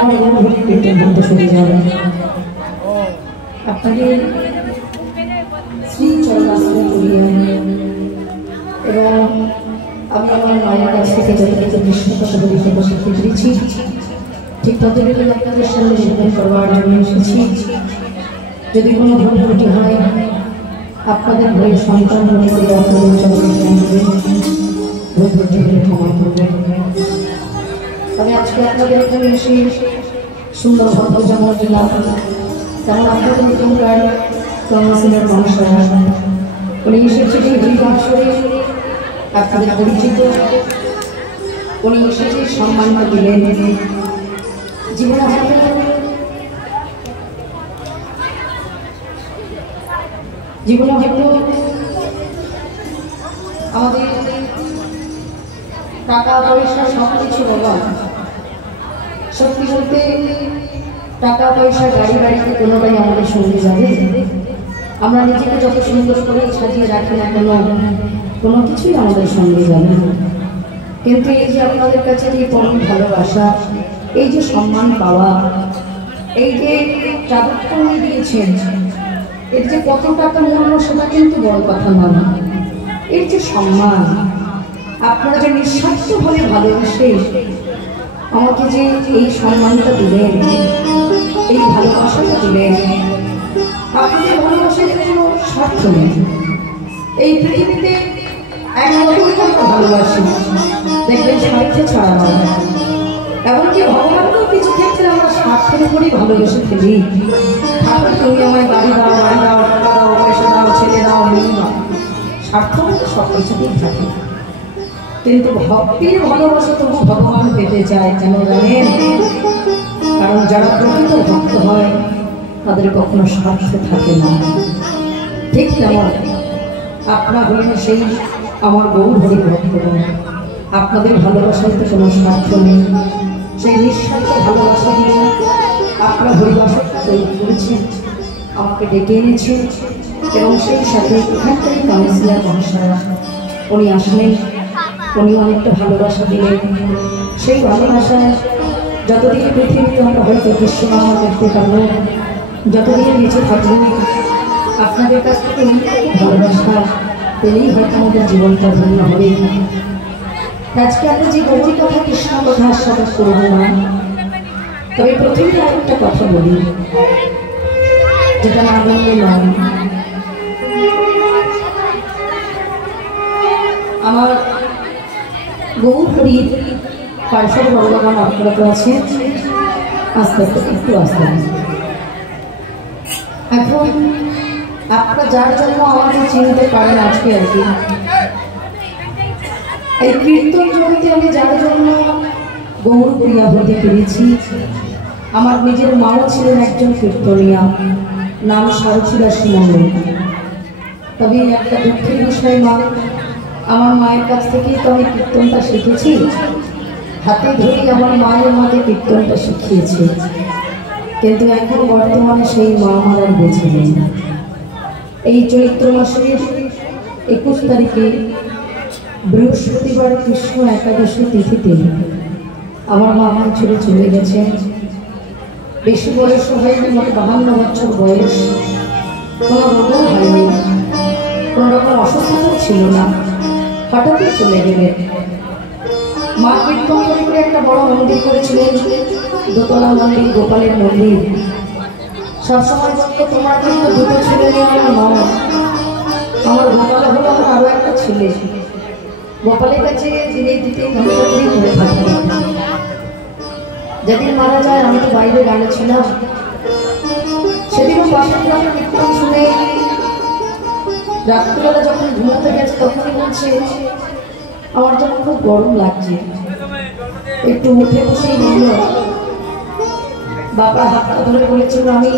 আমার বন্ধু পেটের মধ্যে সরে যাবে আপনাদের শ্রী চরণাশ্রয় করিয়া এবং আমি আমার মায়ের কাছ থেকে যতটুকু কৃষ্ণ কথা বলিতে শিখতে পেরেছি ঠিক ততটুকু আপনাদের সামনে নিবেদন করবার জন্য এসেছি। যদি কোনো ভুল ত্রুটি হয় আপনাদের ভয়ে সন্তান মনে করে আপনাদের চরণে ভুল ত্রুটি হলে ক্ষমা করবেন। আমি আজকে আপনাদের এখানে এসে সুন্দর ভদ্র জামা দিলাম, কারণ আপনাদের এখানকার কাউন্সিলর মহাশয় উনি এসেছিলেন হরিবাসরে আপনাদের পরিচিত, উনি এসেছে সম্মানটা দিলেন। জীবনে হয়তো আমাদের টাকা পয়সা সব কিছু বাবা, সত্যি বলতে টাকা পয়সা গাড়ি বাড়িতে কোনোটাই আমাদের সঙ্গে যাবে। আমরা নিজেকে যত সুন্দর করে সাজিয়ে রাখি না কেন কোনো কিছুই আমাদের সঙ্গে যাবে না। কিন্তু এই যে আপনাদের কাছে এই পরম ভালোবাসা, এই যে সম্মান পাওয়া, এই যে চাদরটা উনি দিয়েছেন, এর যে কত টাকা মূল্য সেটা কিন্তু বড় কথা নয়। এর যে সম্মান, আপনারা যে নিঃস্বার্থভাবে ভালোবেসে আমাকে যে এই সম্মানটা দিলেন, এই ভালোবাসাটা দিলেন, আপনাদের ভালোবাসার কোনো স্বার্থ নেই। এই পৃথিবীতে একমাত্র আমরা ভালোবাসি, দেখবেন স্বার্থ ছাড়া নয়। এমনকি ভগবানকেও কিছু ক্ষেত্রে আমরা স্বার্থের উপরেই ভালোবেসে ফেলি। ঠাকুর তুমি আমায় বাড়ি দাও, বাড়ি দাও, টাকা দাও, পয়সা দাও, ছেলে দাও, মেয়ে দাও, স্বার্থ সব কিছুতেই থাকে। কিন্তু ভক্তির ভালোবাসা তবু ভগবান পেতে চায়, কেন জানেন? কারণ যারা প্রকৃত ভক্ত হয় তাদের কখনো স্বার্থ থাকে না। ঠিক তেমন আপনারা হলেন সেই আমার গৌর হরি ভক্তগণ, আপনাদের ভালোবাসায় তো কোনো স্বার্থ নেই। সেই নিঃস্বার্থ ভালোবাসা দিয়ে আপনারা হরিবাসরটা তৈরি করেছেন, আমাকে ডেকে এনেছেন এবং সেই সাথে এখানকারই কাউন্সিলর মহাশয়া উনি আসলেন, উনি অনেকটা ভালোবাসা দিলেন। সেই ভালোবাসায় যতদিন পৃথিবীতে আমরা হয়তো দৃশ্যমান করতে পারবো, যতদিন বেঁচে থাকবো, আপনাদের কাছ থেকে ভালোবাসা পেলেই হয়তো আমাদের জীবনটা ধন্য হবে। আজকে আমরা যে গৌরী কথা, কৃষ্ণ কথা আস্বাদন করব না, তবে প্রথমে আরেকটা কথা বলি যেটা না বললে নয়। আমার গৌর হরির পার্শ্বর ভগবান অগ্রত আছে, আস্তে আস্তে একটু আস্তে আস্তে। এখন আপনারা যার জন্য আমাকে চিনতে পারেন আজকে আর কি, এই কীর্তন জগতে আমি যার জন্য গৌর প্রিয়া হতে পেরেছি, আমার নিজের মাও ছিলেন একজন কীর্তনিয়া, নাম সারথীদাসী মন্ডল। তবে একটা দুঃখের বিষয় মা, আমার মায়ের কাছ থেকেই তো আমি কীর্তনটা শিখেছি, হাতে ধরেই আমার মায়ের মাকে কীর্তনটা শিখিয়েছে। কিন্তু এখন বর্তমানে সেই মা আমার আর বেঁচে নেই। এই চৈত্র মাসের 21 তারিখে বৃহস্পতিবার কৃষ্ণ একাদশী তিথিতে আমার মা আমার ছেড়ে চলে গেছে। বেশি বয়স হয়নি, আমার 52 বছর বয়স, কোনো রোগও হয়নি, কোনো রকম অসুস্থতাও ছিল না, হঠাৎই চলে গেলে। মা কীর্তন করে একটা বড় মন্দির করেছিলেন, দোতলা মন্দির, গোপালের মন্দির। সবসময় বলতো তোমার কিন্তু দুটো ছেলে নিয়ে আমার নয়, আমার গোপাল হলো আমার আরো একটা ছেলে। গোপালের কাছে দিনে দিতে নমস্কারই করে থাকি। যেদিন মারা যায় আমি তো বাইরে গানে ছিলাম, সেদিনও পাশের গ্রামে কীর্তন শুনে রাত্রিবেলা যখন ঘুমোতে গেছে তখনই বলছে আমার যখন খুব গরম লাগছে, একটু উঠে বসেই বলল, বাবা হাতটা ধরে বলেছিল আমি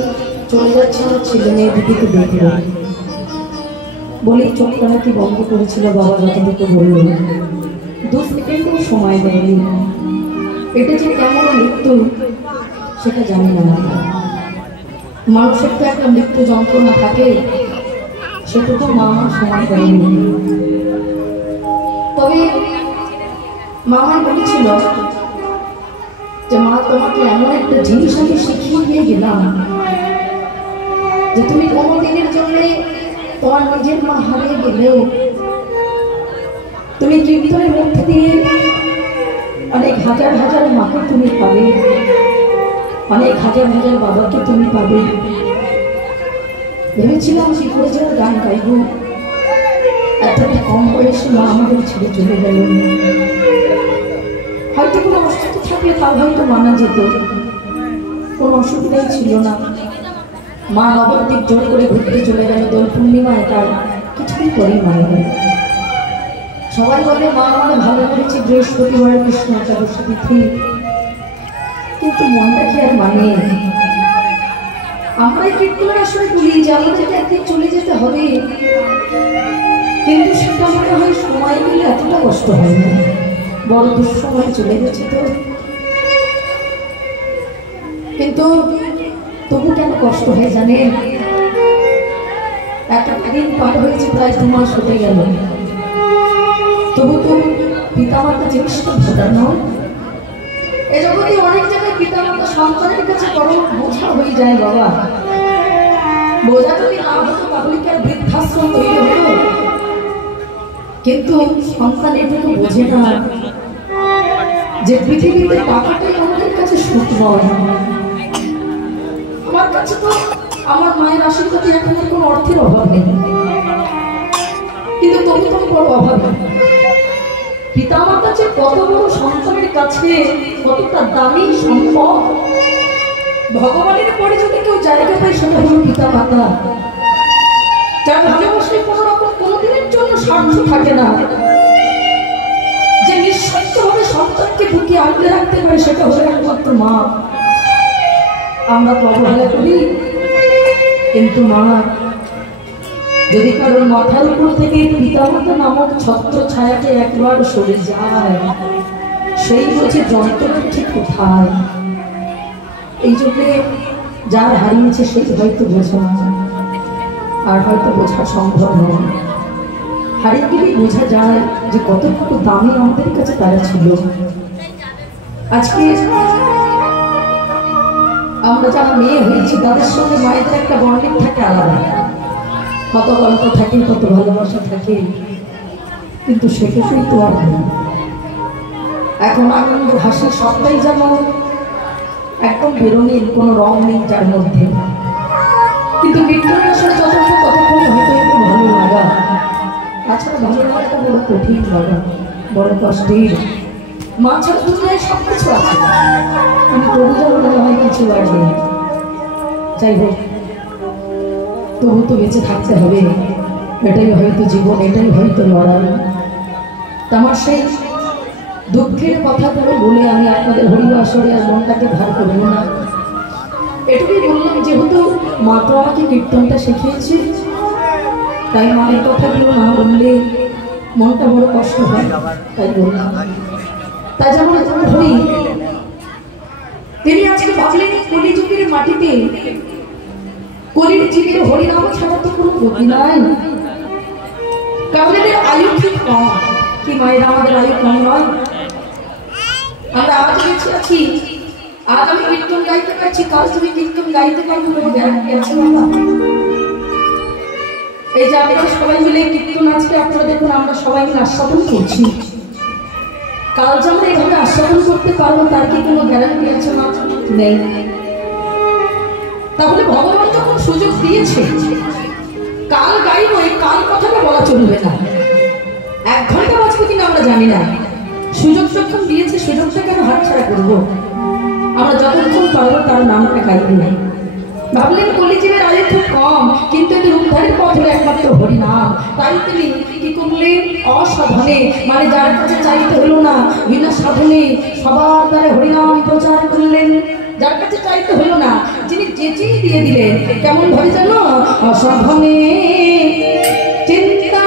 চলে যাচ্ছি আমার ছেলে মেয়ে দিদিকে দেখবো। বলেই চোখটা নাকি বন্ধ করেছিল বাবা, যতটুকু বলল 2 সেকেন্ডও সময় দেয়নি। এটা যে কেমন মৃত্যু সেটা জানি না। মানুষের তো একটা মৃত্যু যন্ত্রণা থাকে, সেটুকু মা আমার সময় দেয়নি। তবে মামাই বলেছিল যে মা তোমাকে এমন একটা জিনিস আমি শিখিয়ে দিয়ে গেলাম যে তুমি কোনো দিনের জন্য তোমার নিজের মা হারিয়ে গেলেও তুমি কীর্তনের মধ্যে দিয়ে অনেক হাজার হাজার মাকে তুমি পাবে, অনেক হাজার হাজার বাবাকে তুমি পাবে। ভেবেছিলাম কি করে যেন গান গাইব, এতটা কম বয়সে মা আমাদের ছেড়ে চলে গেল। হয়তো কোনো অসুস্থ থাকলে তাও হয়তো মানা যেত, কোনো অসুবিধাই ছিল না। মা নবদ্বীপ জোর করে ঘুরতে চলে গেল দোল পূর্ণিমায়, তার কিছুদিন পরেই মারা গেল। সবাই বলে মা আমরা ভালো করেছি বৃহস্পতিবার কৃষ্ণ একাদশী তিথি, কিন্তু মনটা কি আর মানে? আমরাই কীর্তনের আসলে বলি যে আমাদেরকে একদিন চলে যেতে হবে, কিন্তু সেটা মনে হয় সময় গেলে এতটা কষ্ট হয় না, বড় দুঃসময় চলে গেছে তো। কিন্তু তবু কেন কষ্ট হয় জানেন? একটা দিন পার হয়েছে, প্রায় 2 মাস হতে গেল, তবু তো পিতামাতা জিনিসটা ভোটার নয়। এ জগতে অনেক জায়গায় পিতামাতা সন্তানের কাছে বড় বোঝা হয়ে যায়। বাবা বোঝা যদি না হতো তাহলে কি আর বৃদ্ধাশ্রম তৈরি হতো? কিন্তু সন্তান এটুকু বোঝে না যে পৃথিবীতে টাকাটাই আমাদের কাছে সুখ নয়। আমার কাছে তো আমার মায়ের আশীর্বাদে এখন কোনো অর্থের অভাব নেই, কিন্তু তবু তো বড় অভাব। পিতামাতা যে কত বড় সন্তানের কাছে কতটা দামি সম্পদ, ভগবানের পরে যদি কেউ জায়গা পায় সেটা হলো পিতামাতা। যার ভালোবাসলে কোনো রকম কোনোদিনের জন্য স্বার্থ থাকে না, যে নিঃস্বার্থভাবে সন্তানকে বুকে আগলে রাখতে পারে সেটা হলো একমাত্র মা। আমরা তো অবহেলা করি, কিন্তু মা যদি কারোর মাথার উপর থেকে পিতামাতা নামক ছত্র ছায়াকে একবার সরে যায়, সেই বোঝে যন্ত্রটা ঠিক কোথায়। এই জন্যে যার হারিয়েছে সেই হয়তো বোঝা, আর হয়তো বোঝা সম্ভব নয়। হারিয়ে গেলেই বোঝা যায় যে কতটুকু দামি আমাদের কাছে তারা ছিল। আজকে আমরা যারা মেয়ে হয়েছি তাদের সঙ্গে মায়েদের একটা বন্ডিং থাকে আলাদা, কত গল্প থাকে, কত ভালোবাসা থাকে, কিন্তু সেটাই তো আর নেই। এখন আনন্দ হাসি সবটাই যেন একদম বেরোনির, কোনো রং নেই যার মধ্যে। কিন্তু কীর্তনের আসলে ততক্ষণ হয়তো একটু ভালো লাগা, তাছাড়া ভালো লাগাটা বড় কঠিন লাগা, বড় কষ্টের। মা ছাড়া দুনিয়ায় সব কিছু আছে, কিন্তু তবু যেন মনে হয় কিছু আসবে। যাই হোক, তবু তো বেঁচে থাকতে হবে, এটাই হয়তো জীবন, এটাই হয়তো লড়াই। আমার সেই দুঃখের কথাগুলো বলে আমি আপনাদের হরিবাসরে আর মনটাকে ভার করব না। এটুকুই বললাম, যেহেতু মা তো আমাকে কীর্তনটা শিখিয়েছে, তাই মায়ের কথাগুলো না বললে মনটা বড় কষ্ট হয়, তাই বললাম। তাই যেমন হরি তিনি আজকে ভাবলেন কলিযুগের মাটিতে কলির জীবের হরিনাম ছাড়া তো কোনো গতি নাই। কারণ এদের আয়ু ঠিক কম। কি মায়েরা, আমাদের আয়ু কম নয়? আমরা আজ বেঁচে আছি, আজ আমি কীর্তন গাইতে পারছি, কাল তুমি কীর্তন গাইতে পারবো না। এই যে আমরা সবাই মিলে কীর্তন আজকে আপনারা দেখুন, আমরা সবাই মিলে আস্বাদন করছি। কাল যে আমরা এইভাবে আস্বাদন করতে পারবো তার কি কোনো গ্যারান্টি আছে? না, নেই। তাহলে ভগবান যখন সুযোগ দিয়েছে কাল গাইবো, এই কাল কথাটা বলা চলবে না। 1 ঘন্টা বাঁচবো কিনা আমরা জানি না, সুযোগ যখন দিয়েছে সুযোগটা কেন হাতছাড়া করবো? আমরা যতক্ষণ পারবো তার নামটা গাইবো না। ভাবলেন কলিজীবের আয়ু খুব কম, কিন্তু এদের উদ্ধারের পথ হলো একমাত্র হরিনাম। তাই তিনি কি করলেন? অসাধনে, মানে যার কাছে চাইতে হলো না, বিনা সাধনে সবার দ্বারা হরিনাম প্রচার করলেন। যার কাছে চাইতে হলো না, যিনি চেঁচিয়ে দিয়ে দিলেন। কেমন ভাবে জানো? অসাধনে চিন্তা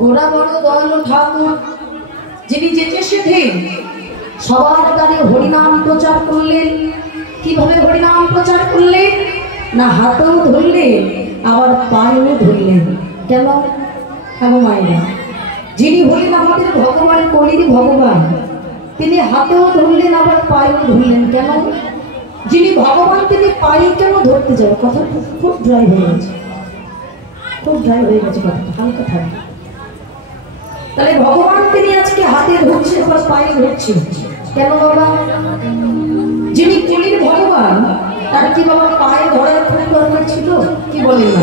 গোড়া বড় দয়ালু ঠাকুর যিনি যেতে সেথে সবার দ্বারে হরিনাম প্রচার করলেন। কিভাবে হরিনাম প্রচার করলেন? না হাতেও ধরলেন আবার পায়েও ধরলেন। কেন? হ্যাঁ মায়েরা, যিনি হলেন আমাদের ভগবান, কলির ভগবান, তিনি হাতেও ধরলেন আবার পায়েও ধরলেন। কেন? যিনি ভগবান তিনি পায়ে কেন ধরতে যাবে? কথা খুব ড্রাই হয়ে গেছে, খুব ড্রাই হয়ে গেছে, কথাটা হালকা থাকবে। তাহলে ভগবান তিনি আজকে হাতে ধরছে আবার পায়ে ধরছে কেন বাবা? যিনি কলির ভগবান তার কি বাবা পায়ে ধরার খুব দরকার ছিল? কি বলেন না?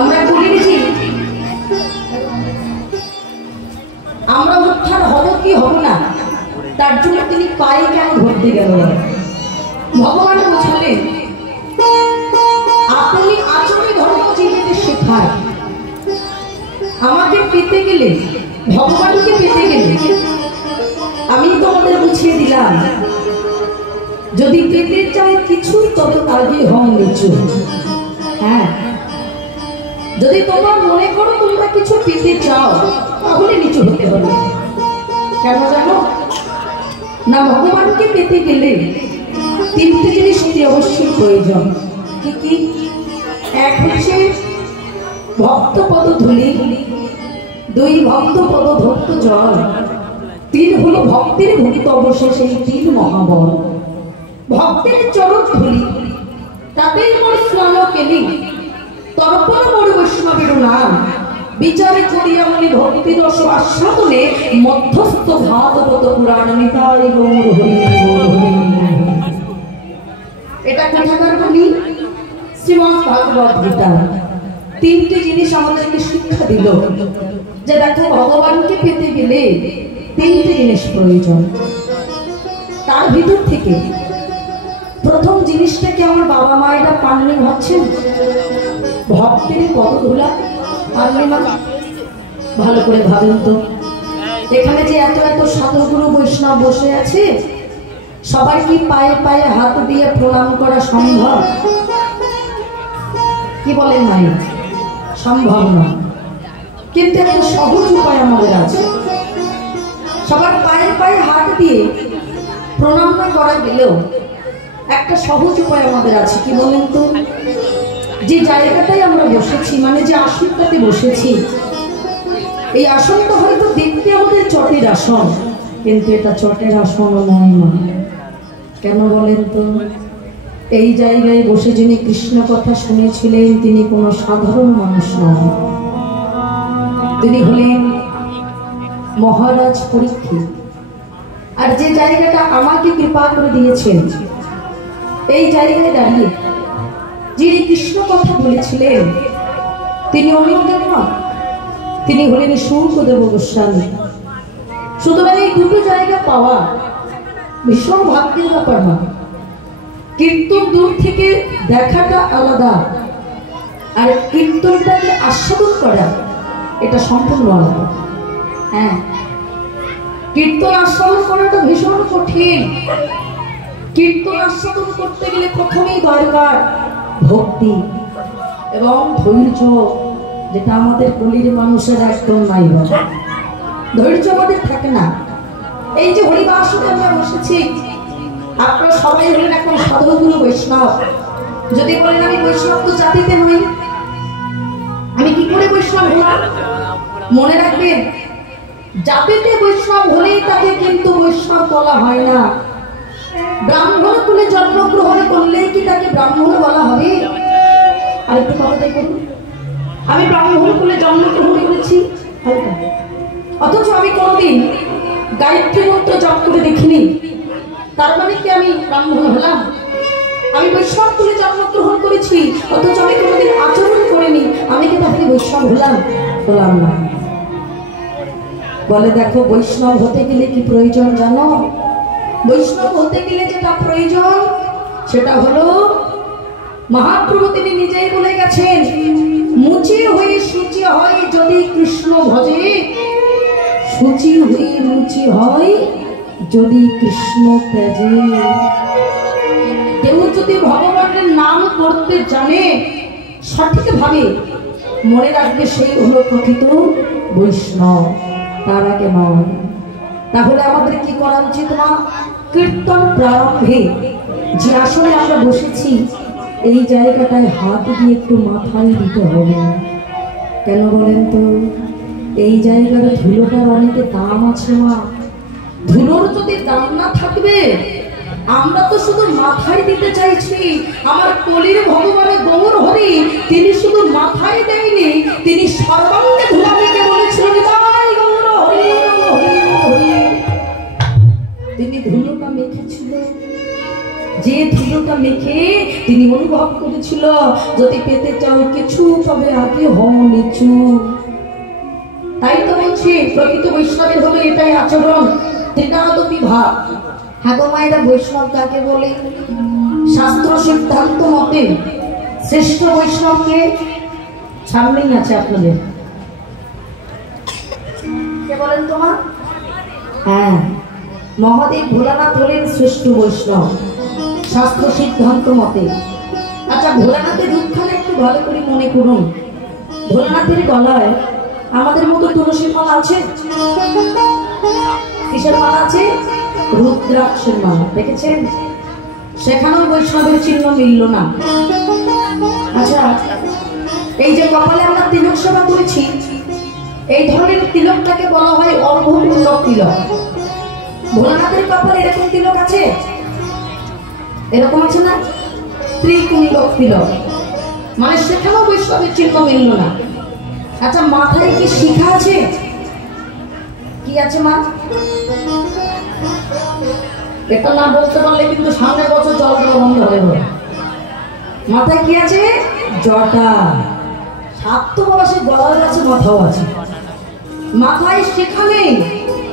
আমরা কলির জীব, আমরা উদ্ধার হব কি হব না, তার জন্য তিনি পায়ে কেন ধরতে গেল? ভগবান বোঝালেন আপনি আচরণে ধর্ম জীবনে শেখায়। আমাকে পেতে গেলে, ভগবানকে পেতে গেলে আমি তোমাদের বুঝিয়ে দিলাম, যদি পেতে চাই কিছু তত আগে হন নিচু। হ্যাঁ, যদি তোমার মনে করো তোমরা কিছু পেতে চাও তাহলে নিচু হতে হবে। কেন জানো? না ভগবানকে পেতে গেলে তিনটে জিনিস অবশ্যই প্রয়োজন। কি কি? এক হচ্ছে ভক্ত পদ ধূলি, দুই ভক্ত পদ ভক্ত জল, তিন হলো ভক্তের ভূমিত অবশেষ এই তিন মহাবল। ভক্তের চরণ ধূলি তাতেই মোর স্নান কেলি, তর্পণ মোর বৈষ্ণবের নাম, বিচারে করিয়া মনি ভক্তি রস আস্বাদনে মধ্যস্থ ভাগবত পুরাণ নিতাই গৌর হরি হরি। এটা কোথাকার বাণী? শ্রীমদ্ ভাগবত গীতা। তিনটি জিনিস আমাদেরকে শিক্ষা দিল যে দেখো ভগবানকে পেতে গেলে তিনটি জিনিস প্রয়োজন। তার ভিতর থেকে প্রথম জিনিসটাকে আমার বাবা মায়েরা পাননি ভাবছেন? ভক্তের পদধূলা পাননি না? ভালো করে ভাবেন তো, এখানে যে এত এত সাধুগুরু বৈষ্ণব বসে আছে, সবাই কি পায়ে পায়ে হাত দিয়ে প্রণাম করা সম্ভব? কি বলেন নাই? সম্ভব না। কিন্তু একটা সহজ উপায় আমাদের আছে। সবার পায়ে পায়ে হাত দিয়ে প্রণাম না করা গেলেও একটা সহজ উপায় আমাদের আছে। কি বলেন তো? যে জায়গাটায় আমরা বসেছি, মানে যে আসনটাতে বসেছি, এই আসনটা হয়তো দেখতে আমাদের চটের আসন, কিন্তু এটা চটের আসন নয় না। কেন বলেন তো? এই জায়গায় বসে যিনি কৃষ্ণ কথা শুনেছিলেন তিনি কোনো সাধারণ মানুষ নন, তিনি হলেন মহারাজ পরীক্ষিত। আর যে জায়গাটা আমাকে কৃপা করে দিয়েছেন, এই জায়গায় দাঁড়িয়ে যিনি কৃষ্ণ কথা বলেছিলেন তিনি অন্যজন নন, তিনি হলেন শুকদেব গোস্বামী। সুতরাং এই দুটো জায়গা পাওয়া ভীষণ ভাগ্যের ব্যাপার না। কীর্তন দূর থেকে দেখাটা আলাদা, আর কীর্তনটাকে আস্বাদন করা এটা সম্পূর্ণ আলাদা। হ্যাঁ, কীর্তন আস্বাদন করাটা ভীষণ কঠিন। কীর্তন আস্বাদন করতে গেলে প্রথমেই দরকার ভক্তি এবং ধৈর্য, যেটা আমাদের কলির মানুষের একদম নাই। ধৈর্য আমাদের থাকে না। এই যে হরিবাসনে আমরা বসেছি, আপনারা সবাই হলেন এখন সাধুগুরু বৈষ্ণব। যদি বলেন আমি বৈষ্ণব তো জাতিতে নই, আমি কি করে বৈষ্ণব হলাম? মনে রাখবেন, জাতিতে বৈষ্ণব হলেই তাকে কিন্তু বৈষ্ণব বলা হয় না। ব্রাহ্মণ কুলে জন্মগ্রহণ করলেই কি তাকে ব্রাহ্মণ বলা হবে? আরেকটু কথাটাই করুন, আমি ব্রাহ্মণ কুলে জন্মগ্রহণ করেছি হালকা, অথচ আমি কোনোদিন গায়ত্রী মন্ত্র জপ করে দেখিনি, তার মানে কি আমি ব্রাহ্মণ হলাম? আমি বৈষ্ণব কুলে জন্মগ্রহণ করেছি, অথচ আমি কোনোদিন আচরণ করিনি, আমি কি তাহলে বৈষ্ণব হলাম? হলাম না। বলে দেখো, বৈষ্ণব হতে গেলে কি প্রয়োজন জানো? বৈষ্ণব হতে গেলে যেটা প্রয়োজন সেটা হলো, মহাপ্রভু তিনি নিজেই বলে গেছেন, মুচি হয়ে সূচি হয় যদি কৃষ্ণ ভজে, সূচি হয়ে মুচি হয় যদি কৃষ্ণ তেজে। কেউ যদি ভগবানের নাম করতে জানে সঠিকভাবে, মনে রাখবে সেই হলো প্রকৃত বৈষ্ণব, তার আগে নয়। তাহলে আমাদের কি করা উচিত মা? কীর্তন প্রারম্ভে যে আসলে আমরা বসেছি এই জায়গাটায় হাত দিয়ে একটু মাথায় দিতে হবে। কেন বলেন তো? এই জায়গার ধুলোটার অনেকে দাম আছে মা। ধুলোর যদি দাম না থাকবে, আমরা তো শুধু মাথায় দিতে চাইছি। আমার কলির ভগবানের গৌর হরি তিনি শুধু মাথায় দেয়নি, তিনি সর্বাঙ্গে ধুলাকে বলেছিলেন গৌর হরি হরি। তিনি ধুলোটা মেখেছিল, যে ধুলোটা মেখে তিনি অনুভব করেছিল যদি পেতে চাও কিছু তবে আগে হও নিচু। তাই তো বলছি প্রকৃত বৈষ্ণবের হলো এটাই আচরণ, ত্রিনাদ বিভাগ। হ্যাঁ গো মায়েরা, বৈষ্ণব কাকে বলে? শাস্ত্র সিদ্ধান্ত মতে শ্রেষ্ঠ বৈষ্ণবকে সামনেই আছে আপনাদের, কে বলেন তোমার? হ্যাঁ, মহাদেব ভোলানাথ হলেন শ্রেষ্ঠ বৈষ্ণব শাস্ত্র সিদ্ধান্ত মতে। আচ্ছা, ভোলানাথের রূপখানে একটু ভালো করে মনে করুন। ভোলানাথের গলায় আমাদের মতো তুলসী মালা আছে? কিসের মালা আছে? রুদ্রাক্ষের মালা। দেখেছেন? সেখানেও বৈষ্ণবের চিহ্ন মিলল না। আচ্ছা, এই যে কপালে আমরা তিলক সেবা করেছি, এই ধরনের তিলকটাকে বলা হয় অর্ধকুণ্ডক তিলক। ভোলানাথের কপালে এরকম তিলক আছে? এরকম আছে না? ত্রিকুণ্ডক তিলক, মানে সেখানেও বৈষ্ণবের চিহ্ন মিলল না। আচ্ছা, মাথায় কি শিখা আছে? কি আছে মা? এটা না বলতে পারলে কিন্তু সামনের বছর জল দেওয়া বন্ধ হয়ে যাবে। মাথায় কি আছে? জটা। স্বার্থবাসী গলার কাছে মাথাও আছে, মাথায় শিখা নেই,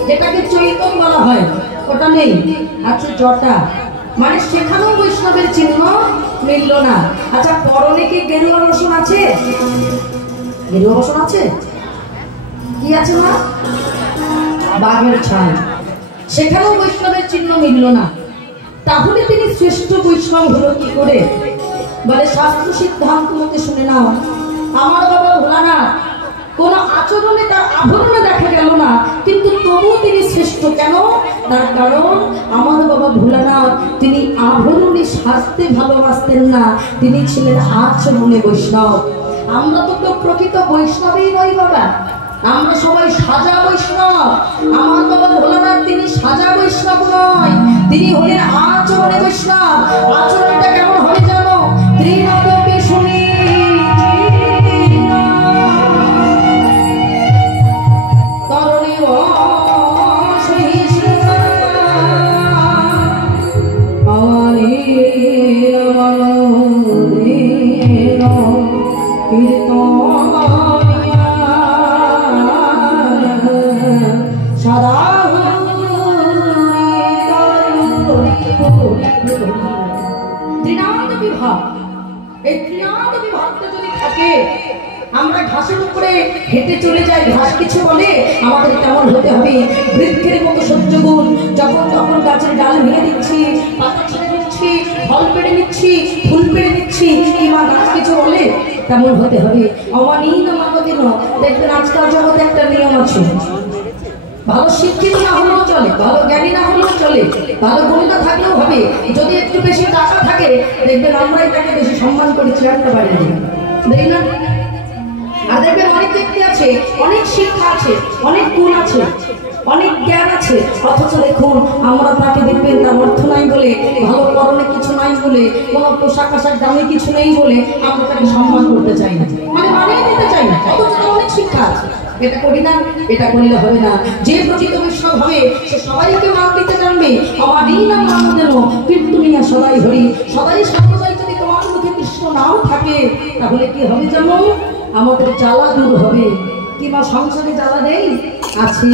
যেটাকে চৈতন বলা হয় ওটা নেই, আছে জটা, মানে সেখানেও বৈষ্ণবের চিহ্ন মিলল না। আচ্ছা, পরনে কি গেরুয়া বসন আছে? গেরুয়া বসন আছে? কি আছে না? বাঘের ছাল, সেখানেও বৈষ্ণবের চিহ্ন মিলল না। তাহলে তিনি শ্রেষ্ঠ বৈষ্ণব হলো কি করে? বলে শাস্ত্র সিদ্ধান্ত মতে শুনে নাও, আমার বাবা ভোলানাথ কোন আচরণে তার আভরণে দেখা গেল না, কিন্তু তবুও তিনি শ্রেষ্ঠ। কেন? তার কারণ আমার বাবা ভোলানাথ তিনি আভরণে সাজতে ভালোবাসতেন না, তিনি ছিলেন আচরণে বৈষ্ণব। আমরা তো প্রকৃত বৈষ্ণবই নই বাবা, আমরা সবাই সাজা বৈষ্ণব। আমার বাবা ভোলানাথ তিনি সাজা বৈষ্ণব নয়, তিনি হলেন আচরণে বৈষ্ণব। আচরণটা কেমন হবে জানো? ত্রিনাদকে শুনি ত্রিনাদ বিভাগ। এই ত্রিনাদ বিভাগটা যদি থাকে, আমরা ঘাসের উপরে হেঁটে চলে যাই, ঘাস কিছু বলে, আমাদের কেমন হতে হবে? বৃক্ষের মতো সহ্য গুণ। যখন তখন গাছের ডাল ভেঙে দিচ্ছি, পাতা ছেড়ে দিচ্ছি, ফল পেড়ে নিচ্ছি, ফুল পেড়ে নিচ্ছি, কিংবা গাছ কিছু বলে, তেমন হতে হবে। অমানীন মানবীন। দেখবেন আজকাল জগতে একটা নিয়ম আছে, ভালো শিক্ষিত না হলেও চলে, ভালো জ্ঞানী না হলেও চলে, ভালো গুণী না থাকলেও হবে, যদি একটু বেশি টাকা থাকে দেখবেন আমরাই তাকে বেশি সম্মান করি, চেয়ারটা বাড়িয়ে দিই, দেখবেন। আর দেখবেন অনেক ব্যক্তি আছে, অনেক শিক্ষা আছে, অনেক গুণ আছে, অনেক জ্ঞান আছে, অথচ দেখুন আমরা তাকে দেখবেন তার অর্থ নাই বলে, ভালো পরনে কিছু নাই বলে, কোনো পোশাক আশাক দামে কিছু নেই বলে আমরা তাকে সম্মান করতে চাই না, মানে মানিয়ে দিতে চাই না, অথচ অনেক শিক্ষা আছে। এটা করি না, এটা করলে হবে না। যে প্রকৃত বৈষ্ণব হবে সে সবাইকে মান দিতে জানবে। আমারই নাম নাম যেন কীর্তনিয়া সবাই হরি, সবাই সর্বদাই যদি তোমার মুখে কৃষ্ণ নাম থাকে, তাহলে কি হবে জানো? আমাদের জ্বালা দূর হবে। কিংবা সংসারে জ্বালা নেই? আছে,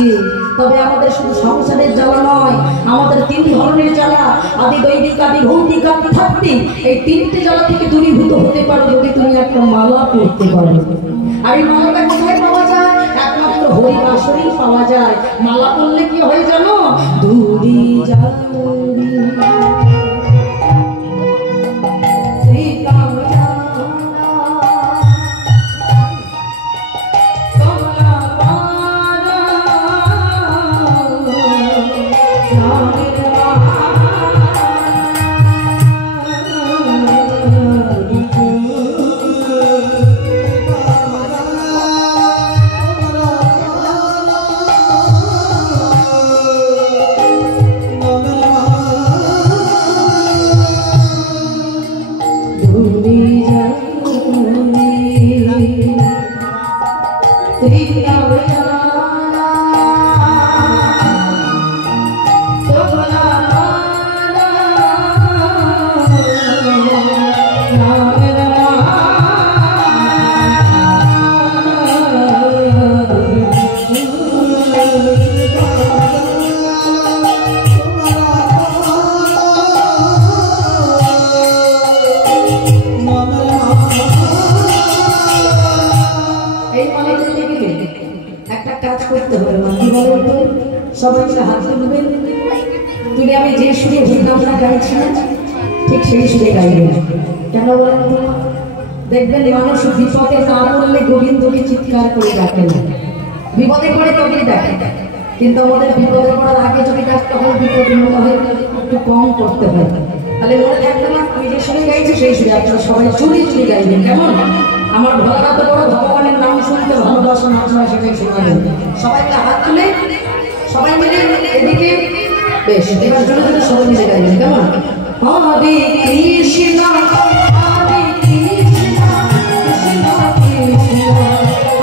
তবে আমাদের শুধু সংসারের জ্বালা নয়, আমাদের তিন ধরনের জ্বালা, আদি দৈবিক, আদি ভৌতিক, আদি তাত্ত্বিক। এই তিনটে জ্বালা থেকে দূরীভূত হতে পারো যদি তুমি একটা মালা পড়তে পারো। আর এই মালাটা কোথায় পাওয়া যায়? একমাত্র হরিবাসরেই পাওয়া যায়। মালা পড়লে কি হয় জানো? দূরি যাবি চাইতে হবে না, কি বলেন তো? সবাই মিলে হাত তুলবেন, তুলে আমি যে সুরে হরিনামটা গাইছিলাম ঠিক সেই সুরে গাইবেন। কেন বলেন তো? দেখবেন মানুষ বিপদে না পড়লে গোবিন্দকে চিৎকার করে ডাকেন, বিপদে পড়ে তবে দেখে, কিন্তু আমাদের বিপদে পড়ার আগে যদি ডাকতে হয় বিপদ মনে হয় একটু কম করতে হয়। তাহলে মনে থাকবে না আমি যে সুরে গাইছি সেই সুরে আপনারা সবাই চুরি চুরি গাইবেন। কেমন? আমার ভোলারা তো বড় ভগবানের নাম শুনতে ভালোবাসেন, আপনারা সেটাই শোনাবেন। সবাই মিলে হাত তুলে সবাই মিলে এদিকে, বেশ এবার জন্য জন্য সবাই মিলে গাইবেন। কেমন? হরে কৃষ্ণ হরে কৃষ্ণ কৃষ্ণ কৃষ্ণ হরে হরে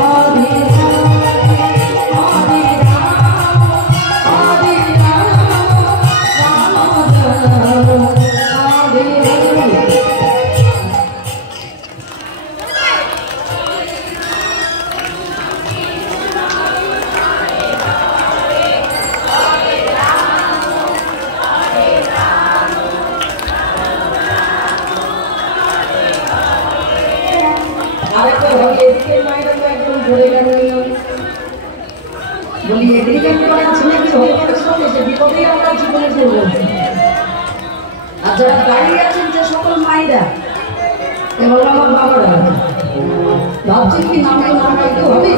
হরে রাম হরে বলি এগ্রিকাল করা ছেলে কি ভগবানের সঙ্গে সে বিপদেই আমরা জীবনে চলব। আর যারা দাঁড়িয়ে আছেন যে সকল মায়েরা এবং আমার বাবারা ভাবছেন কি নামে নাম গাইতে হবে,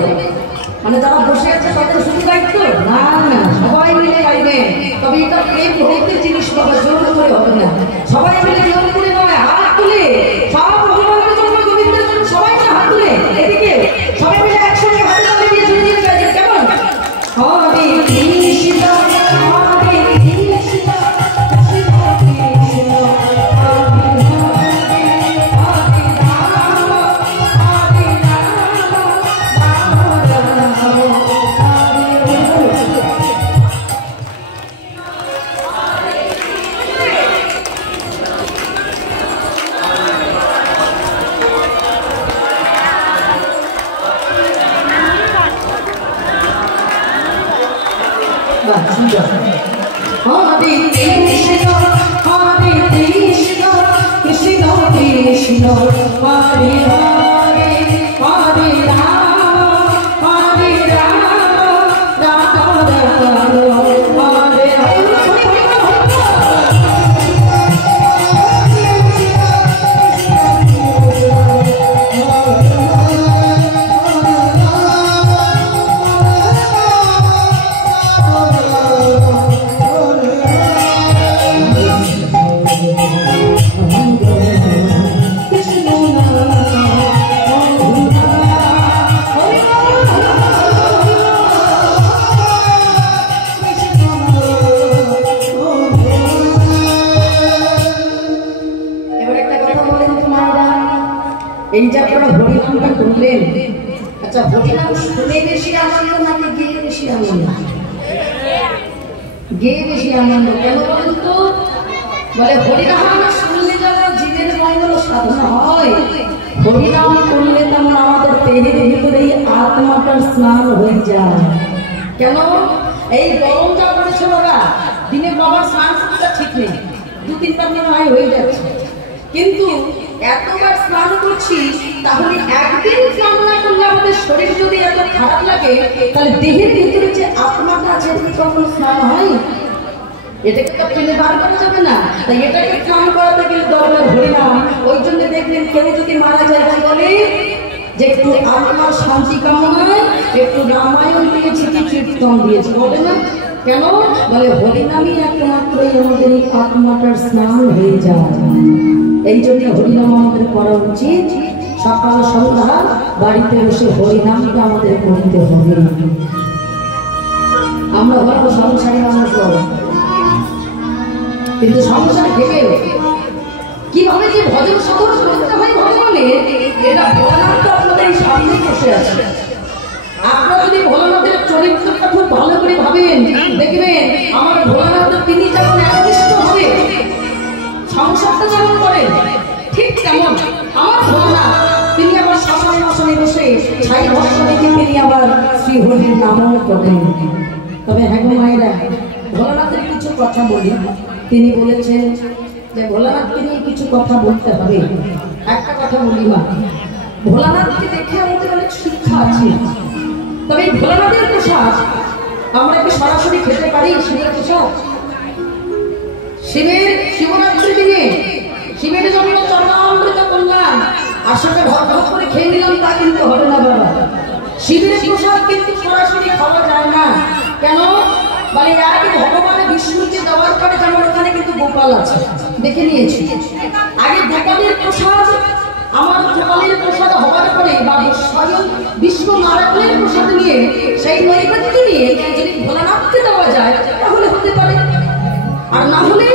মানে যারা বসে আছে তাদের শুধু দায়িত্ব না, না সবাই মিলে গাইবে। তবে এটা প্রেম ভক্তির জিনিস বাবা, জোর করে হবে না, সবাই মিলে জোর করে নয়, হাত তুলে সব ভগবানের জন্য গোবিন্দের জন্য সবাই মিলে হাত তুলে এদিকে সবাই মিলে একসঙ্গে হাত তুলে দিয়ে জোরে জোরে গাইবে। কেমন? হরে কৃষ্ণ হরে কৃষ্ণ কৃষ্ণ কৃষ্ণ হরে হরে হরে রাম হরে রাম রাম হরে কৃষ্ণ হরে কৃষ্ণ কৃষ্ণ কৃষ্ণ হরে হরে হরে রাম হরে রাম রাম রাম হরে এই যে আপনারা হরিনামটা করলেন, আচ্ছা হরিনাম শুনে বেশি আনন্দ নাকি গেয়ে বেশি আনন্দ? গেয়ে বেশি আনন্দ। কেন বলেন তো? বলে হরিনাম শুনলে যারা জীবের মঙ্গল সাধনা হয়, হরিনাম করলে তেমন আমাদের দেহের ভিতরেই আত্মাটার স্নান হয়ে যায়। কেন? এই গরমটা পড়েছে বাবা, দিনে বাবার স্নান করতে ঠিক নেই, 2-3বার মনে হয়ে যাচ্ছে, কিন্তু এতবার স্নান করছি, তাহলে একদিন স্নান না করলে আমাদের শরীর যদি এত খারাপ লাগে, তাহলে দেহের ভিতরে যে আত্মাটা আছে কখনো স্নান হয়? এটাকে তো ফেলে বার করা যাবে না, তাই এটাকে স্নান করাতে গেলে দরকার হরিনাম। ওই জন্য দেখবেন কেউ যদি মারা যায় বলে যে একটু আত্মার শান্তি কামনায় একটু রামায়ণ দিয়েছি, কি কীর্তন দিয়েছি, বলে না? কেন? বলে হরিনামই একমাত্রই আমাদের এই আত্মাটার স্নান হয়ে যায়। এই জন্য হরিনাম আমাদের করা উচিত। সকাল সন্ধ্যা বাড়িতে বসে হরিনামটা আমাদের করতে হবে। আমরা হয়তো সংসারী মানুষ, কিন্তু সংসার ভেবে কিভাবে যে ভজন সাধন করতে হয় ভগবানের, এটা ভোলানাথ তো আপনাদের এই সামনে বসে আছে। আপনারা যদি ভোলানাথের চরিত্রটা খুব ভালো করে ভাবেন, দেখবেন আমার ভোলানাথ তিনি যেমন একনিষ্ঠ হবে, সংসারটা যেমন করেন, ঠিক তেমন আমার ভোলানাথ তিনি আবার শ্মশানে মশানে বসে ছাই ভস্ম দেখে তিনি আবার শ্রী হরির নামও করেন। তবে হ্যাঁ মায়েরা, ভোলানাথের কিছু কথা বলি। তিনি বলেছেন যে ভোলানাথকে নিয়ে কিছু কথা বলতে হবে। একটা কথা বলি মা, ভোলানাথকে দেখে আমাদের অনেক শিক্ষা আছে। তবে এই ভোলানাথের প্রসাদ আমরা কি সরাসরি খেতে পারি? শিবের প্রসাদ, শিবের শিবরাত্রি দিনে শিবের জন্য চরণামৃত করলাম আর সেটা ঢক ঢক করে খেয়ে নিলাম, তা কিন্তু হবে না বাবা। শিবের প্রসাদ কিন্তু সরাসরি খাওয়া যায় না। কেন? বলে আগে ভগবানের বিষ্ণুকে দেওয়ার পরে যেমন ওখানে কিন্তু গোপাল আছে, দেখে নিয়েছি। আগে গোপালের প্রসাদ, আমার গোপালের প্রসাদ হওয়ার পরে বা স্বয়ং বিষ্ণু নারায়ণের প্রসাদ নিয়ে সেই নৈবেদ্য নিয়ে যদি ভোলানাথকে দেওয়া যায় তাহলে হতে পারে, আর না হলে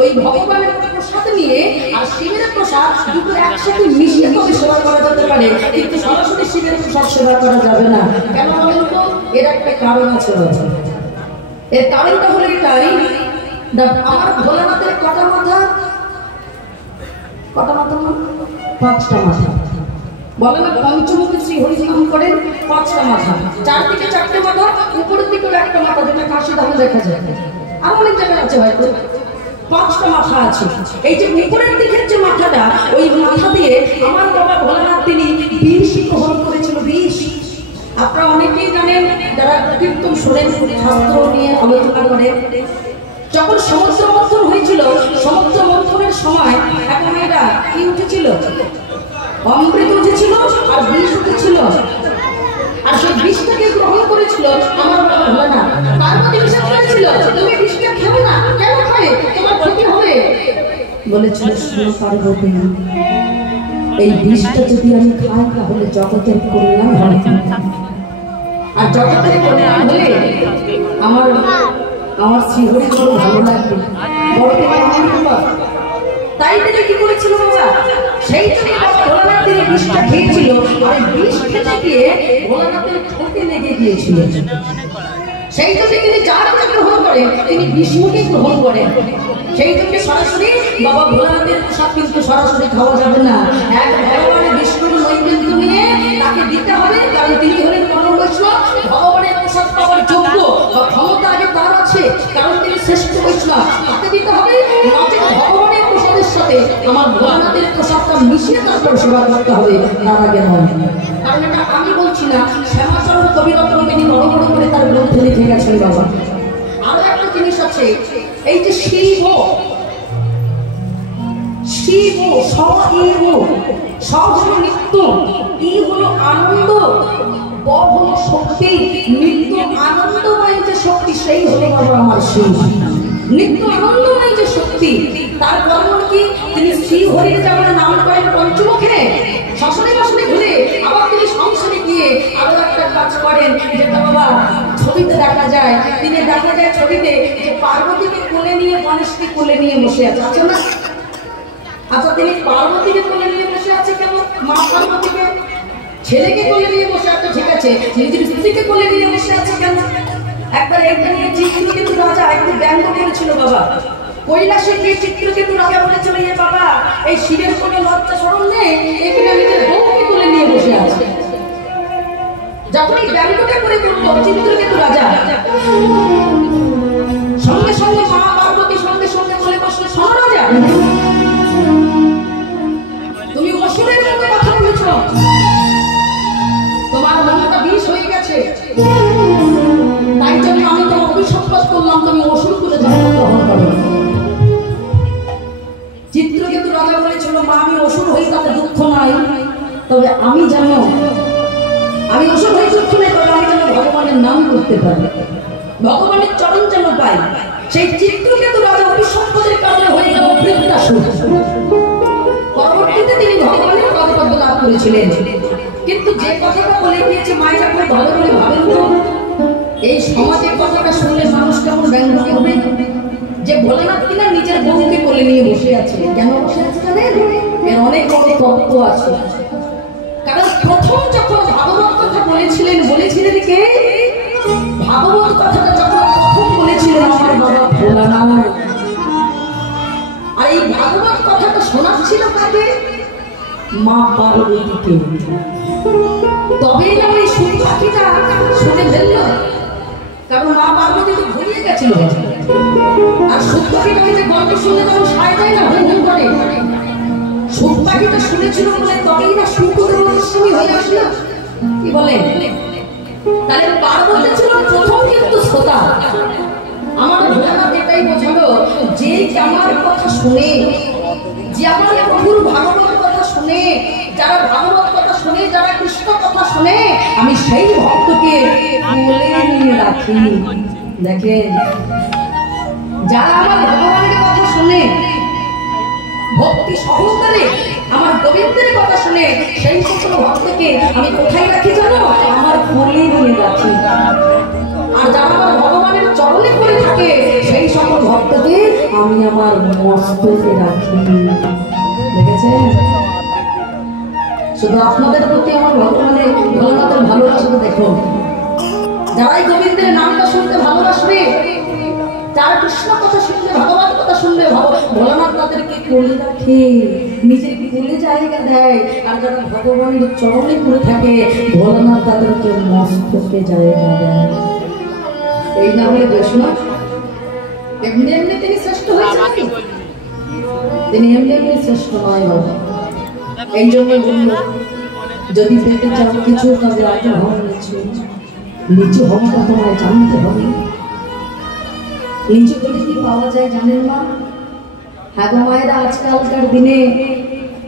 ওই ভগবানের প্রসাদ নিয়ে আর শিবের প্রসাদ দুটো একসাথে মিশিয়ে তবে সেবা করা যেতে পারে, কিন্তু সরাসরি শিবের প্রসাদ সেবা করা যাবে না। কেন বলেন তো? এর একটা কারণ আছে। এর কারণটা হলো এটাই, আমার ভোলানাথের কটা মাথা? কটা মাথা? 5টা মাথা। বলে না পঞ্চমুখী শ্রী হরিনাম করেন 5টা মাথা, চারদিকে 4টে মাথা, উপরের দিকে একটা মাথা, যেটা কাশি ধামে দেখা যায়, আর অনেক জায়গায় আছে হয়তো। 5টা মাথা আছে। এই যে উপরের দিকের যে মাথাটা, ওই মাথা দিয়ে আমার বাবা ভোলানাথ তিনি বিষ গ্রহণ করেছিল। বিষ আপনারা অনেকেই জানেন, যারা কীর্তন শোনেন, শাস্ত্র নিয়ে আলোচনা করেন। যখন সমুদ্র মন্থন হয়েছিল, সমুদ্র মন্থনের সময় এখন এটা কি উঠেছিল? অমৃত উঠেছিল আর বিষ উঠেছিল, আর সেই বিষটাকে গ্রহণ করেছিল আমার বাবা ভোলানাথ। তারপর বিষটা খেয়েছিল, তুমি বিষটা খেবে না, কেন খাবে? তোমার ক্ষতি হবে বলেছিল। শুনো পার্বতী, এই বিষটা যদি আমি খাই তাহলে জগতের কল্যাণ হবে, আর জগতের কল্যাণ হলে আমার আমার শ্রীহরি বড় ভালো লাগবে, বড় তোমার আনন্দ। তাই তিনি কি করেছিল বাবা? সেই জন্য ভোলানাথ তিনি বিষটা খেয়েছিল, আর বিষ খেতে গিয়ে ভোলানাথের ঠোঁটে লেগে গিয়েছিল। সেই জন্য তিনি যার গ্রহণ করেন তিনি বিষ্ণুকে গ্রহণ করেন। সেই জন্য সরাসরি বাবা ভোলানাথের প্রসাদ কিন্তু সরাসরি খাওয়া যাবে না। এক ভগবানের বিষ্ণুর নৈবেদ্য নিয়ে তাকে দিতে হবে, কারণ তিনি হলেন পরম বৈষ্ণব। ভগবানের প্রসাদ পাওয়ার যোগ্য বা ক্ষমতা আগে তার আছে, কারণ তিনি শ্রেষ্ঠ বৈষ্ণব, তাকে দিতে হবে। নচেত ভগবানের প্রসাদের সাথে আমার ভোলানাথের প্রসাদটা মিশিয়ে তারপর সেবা করতে হবে, তার আগে নয়। কারণ এটা আমি বলছি না, শ্যামাচরণ কবিরত্ন তিনি বড় বড় করে তার গ্রন্থে লিখে গেছেন বাবা। আরো একটা জিনিস আছে, এই যে শিব, শিব স হলো নিত্য, ই হলো আনন্দ, ব হলো শক্তি। নিত্য আনন্দময় যে শক্তি, সেই হলো বাবা আমার শিব। নিত্য আনন্দময় যে শক্তি, তার কারণ কি? তিনি শ্রী হরির যেমন নাম করেন পঞ্চমুখে, শাসনে বাসনে ঘুরে, আবার তিনি সংসারে গিয়ে আরো একটা কাজ করেন, যেটা বাবা ছবিতে দেখা যায়। তিনি দেখা যায় ছবিতে যে পার্বতীকে কোলে নিয়ে গণেশকে কোলে নিয়ে বসে আছে, আছে না? আচ্ছা, তিনি পার্বতীকে কোলে নিয়ে বসে আছে কেন? মা পার্বতীকে, ছেলেকে কোলে নিয়ে বসে আছে, ঠিক আছে, নিজের স্ত্রীকে কোলে নিয়ে বসে আছে কেন? একবার চিত্রকেতু রাজা একটু ব্যঙ্গ করেছিল বাবা। কৈলাসে গিয়ে চিত্রকেতু রাজা বলেছিল, এ বাবা, এই শিবের কোনো লজ্জা শরম নেই, এখানে নিজের বউকে কোলে নিয়ে বসে আছে। যখন এই ব্যঙ্গটা করে করলো চিত্রকেতু রাজা, সঙ্গে সঙ্গে মা পার্বতী সঙ্গে সঙ্গে বলে বসলো, শোনো রাজা, তুমি অসুরের মতো কথা বলেছ, তোমার মনটা বিষ হয়ে গেছে, তাই জন্য আমি তোমার অভিসম্পাদ করলাম, তুমি অসুর করে জন্ম গ্রহণ করো। চিত্রকেতু রাজা বলেছিল, মা আমি অসুর হই তাতে দুঃখ নাই, তবে আমি যেন আমি অসুর হই দুঃখ নেই, তবে আমি যেন ভগবানের নাম করতে পারি, ভগবানের চরণ যেন পাই। সেই চিত্রকেতু রাজা অভিসম্পাদের কারণে হয়ে গেল বৃত্তাসুর। পরবর্তীতে তিনি ভগবানের পদপদ্ম লাভ করেছিলেন। কিন্তু যে কথাটা বলে গিয়েছে মায়ের আপনি ভালো করে ভাবেন তো, এই সমাজের কথাটা শুনলে মানুষ কেমন ব্যঙ্গ করবে যে ভোলানাথ কিনা নিজের বউকে কোলে নিয়ে বসে আছে। কেন বসে আছে জানেন? এর অনেক বড় তত্ত্ব আছে। কারণ প্রথম যখন ভাগবত কথা বলেছিলেন কে? ভাগবত কথাটা যখন প্রথম বলেছিলেন আমার বাবা ভোলানাথ। আর এই ভাগবত কথাটা শোনাচ্ছিল কাকে? মা পার্বতীকে। তবেই না ওই সুখ পাখিটা শুনে ফেলল, কারণ মা পার্বতী তো ঘুরিয়ে গেছিল। আর সুখ পাখিটা যে গল্প শুনলে তখন সায় দেয় না, হুম হুম করে। সুখ পাখিটা শুনেছিল বলে তবেই না সুখ গোস্বামী হয়ে আসলো। কি বলেন? তাহলে পার্বতী ছিল প্রথম কিন্তু শ্রোতা। আমার ভোলানাথ এটাই বোঝালো, যে আমার কথা শুনে, যে আমার প্রভুর ভাগবত কথা শুনে, যারা ভাগবত কথা শুনে, যারা কৃষ্ণ কথা শুনে, আমি সেই ভক্তকে কোলে নিয়ে রাখি। দেখেন, যারা আমার ভগবানের কথা শুনে, ভক্তি সহকারে আমার গোবিন্দের কথা শুনে, সেই সকল ভক্তকে আমি কোথায় রাখি জানো? আমার কোলে নিয়ে রাখি। আর যারা আমার ভগবানের চরণে পড়ে থাকে, সেই সকল ভক্তকে আমি আমার মস্তকে রাখি। দেখেছেন? শুধু আপনাদের প্রতি আমার ভগবানের ভোলানাথের ভালোবাসা দেখুন। যারাই গোবিন্দের নামটা শুনতে ভালোবাসবে, যারা কৃষ্ণ কথা শুনলে, ভগবান কথা শুনলে, ভোলানাথ তাদেরকে কোলে রাখে, নিজের কোলে জায়গা দেয়। আর যারা ভগবানের চরণে পড়ে থাকে, ভোলানাথ তাদেরকে মস্তকে জায়গা দেয়। এই না হলে বৈষ্ণব এমনি এমনি তিনি শ্রেষ্ঠ হয়েছেন, তিনি এমনি এমনি শ্রেষ্ঠ নয় বাবা। এই জন্য বলল, যদি পেতে চাও কিছু, তবে আগে হওয়া নিচু হওয়াটা তোমায় জানতে হবে। নিচু করে কি পাওয়া যায় জানেন না? হ্যাঁ গো মায়েরা, আজকালকার দিনে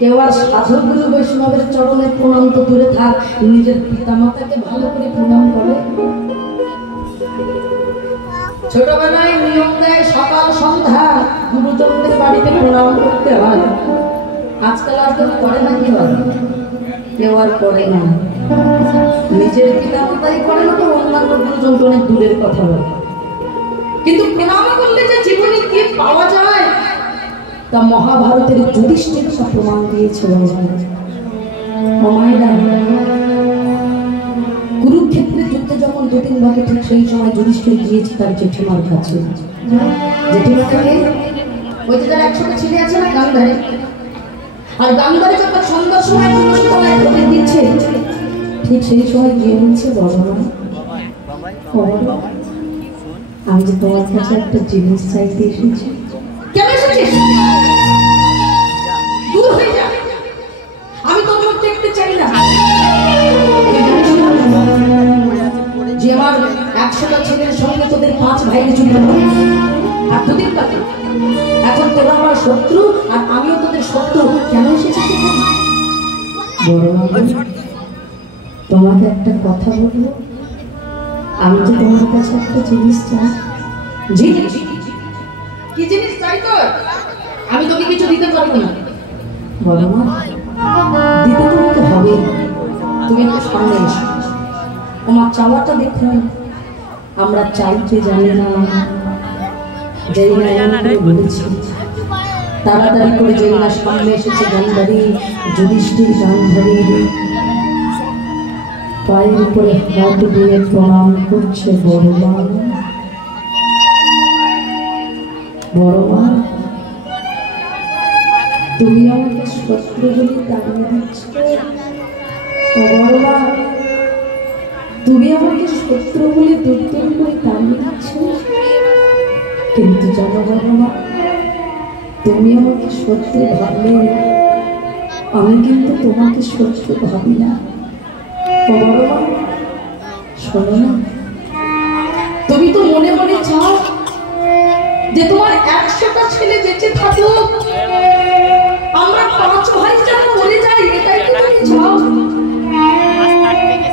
কেউ আর সাধু গুরু বৈষ্ণবের চরণে প্রণাম তো দূরে থাক, নিজের পিতা মাতাকে ভালো করে প্রণাম করে। ছোটবেলায় নিয়ম দেয় সকাল সন্ধ্যা গুরুজনদের বাড়িতে প্রণাম করতে হয়। আজকাল আর কেউ করে না, কি হয়? কেউ আর করে না। নিজের পিতা মাতাই করে না, তো অন্যান্য গুরুজন তো অনেক দূরের কথা বলে। কিন্তু প্রণাম করলে যে জীবনে কি পাওয়া যায়, তা মহাভারতের যুধিষ্ঠির প্রমাণ দিয়েছে। কুরুক্ষেত্রের যুদ্ধে যখন 2-3 ভাগে, ঠিক সেই সময় যুধিষ্ঠির গিয়েছে তার জেঠিমার কাছে। জেঠিমাটাকে ওই যে যারা একসাথে ছেলে আছে না, গান্ধারী, আর গান্ধারী যখন সন্ধ্যার সময় দিচ্ছে, ঠিক সেই সময় গিয়ে বলছে, আমি যে তোমার কাছে একটা জিনিস চাইতে এসেছি। কেন এসেছিস? দূর হয়ে যা, আমি তো তোর দেখতে চাই না। যে আমার 100টা ছেলের সঙ্গে তোদের 5 ভাইয়ের যুদ্ধ, আর 2 দিন বাকি। এখন তোরা আমার শত্রু, আর আমিও তোদের শত্রু। কেন এসেছিস? তোমাকে একটা কথা বলবো, আমি তো তোমার কাছে একটা জিনিস চাই। জিনিস? কি জিনিস চাই তোর? আমি তোকে কিছু দিতে পারবো না। বলো মা, দিতে তোমাকে হবে। তুমি একটু সামনে এসো, তোমার চাওয়াটা দেখুন। আমরা চাইতে জানি না, যেই না এমন করে বলেছি। তাড়াতাড়ি করে যেই না সামনে এসেছে গান্ধারী, যুধিষ্ঠির গান্ধারীর পায়ের উপরে হাত দিয়ে প্রণাম করছে। বড় মা, বড় মা, তুমি আমাকে শত্রু বলে তাড়িয়ে দিচ্ছ। বড় মা, তুমি আমাকে শত্রু বলে দূর দূর করে তাড়িয়ে দিচ্ছ। কিন্তু জানো বড় মা, তুমি আমাকে শত্রু ভাবলে আমি কিন্তু তোমাকে শত্রু ভাবি না। বড় মা, শোনো না, তুমি তো মনে মনে চাও যে তোমার 100টা ছেলে বেঁচে থাকুক, আমরা 5 ভাই যেন মরে যাই, এটাই তো তুমি চাও।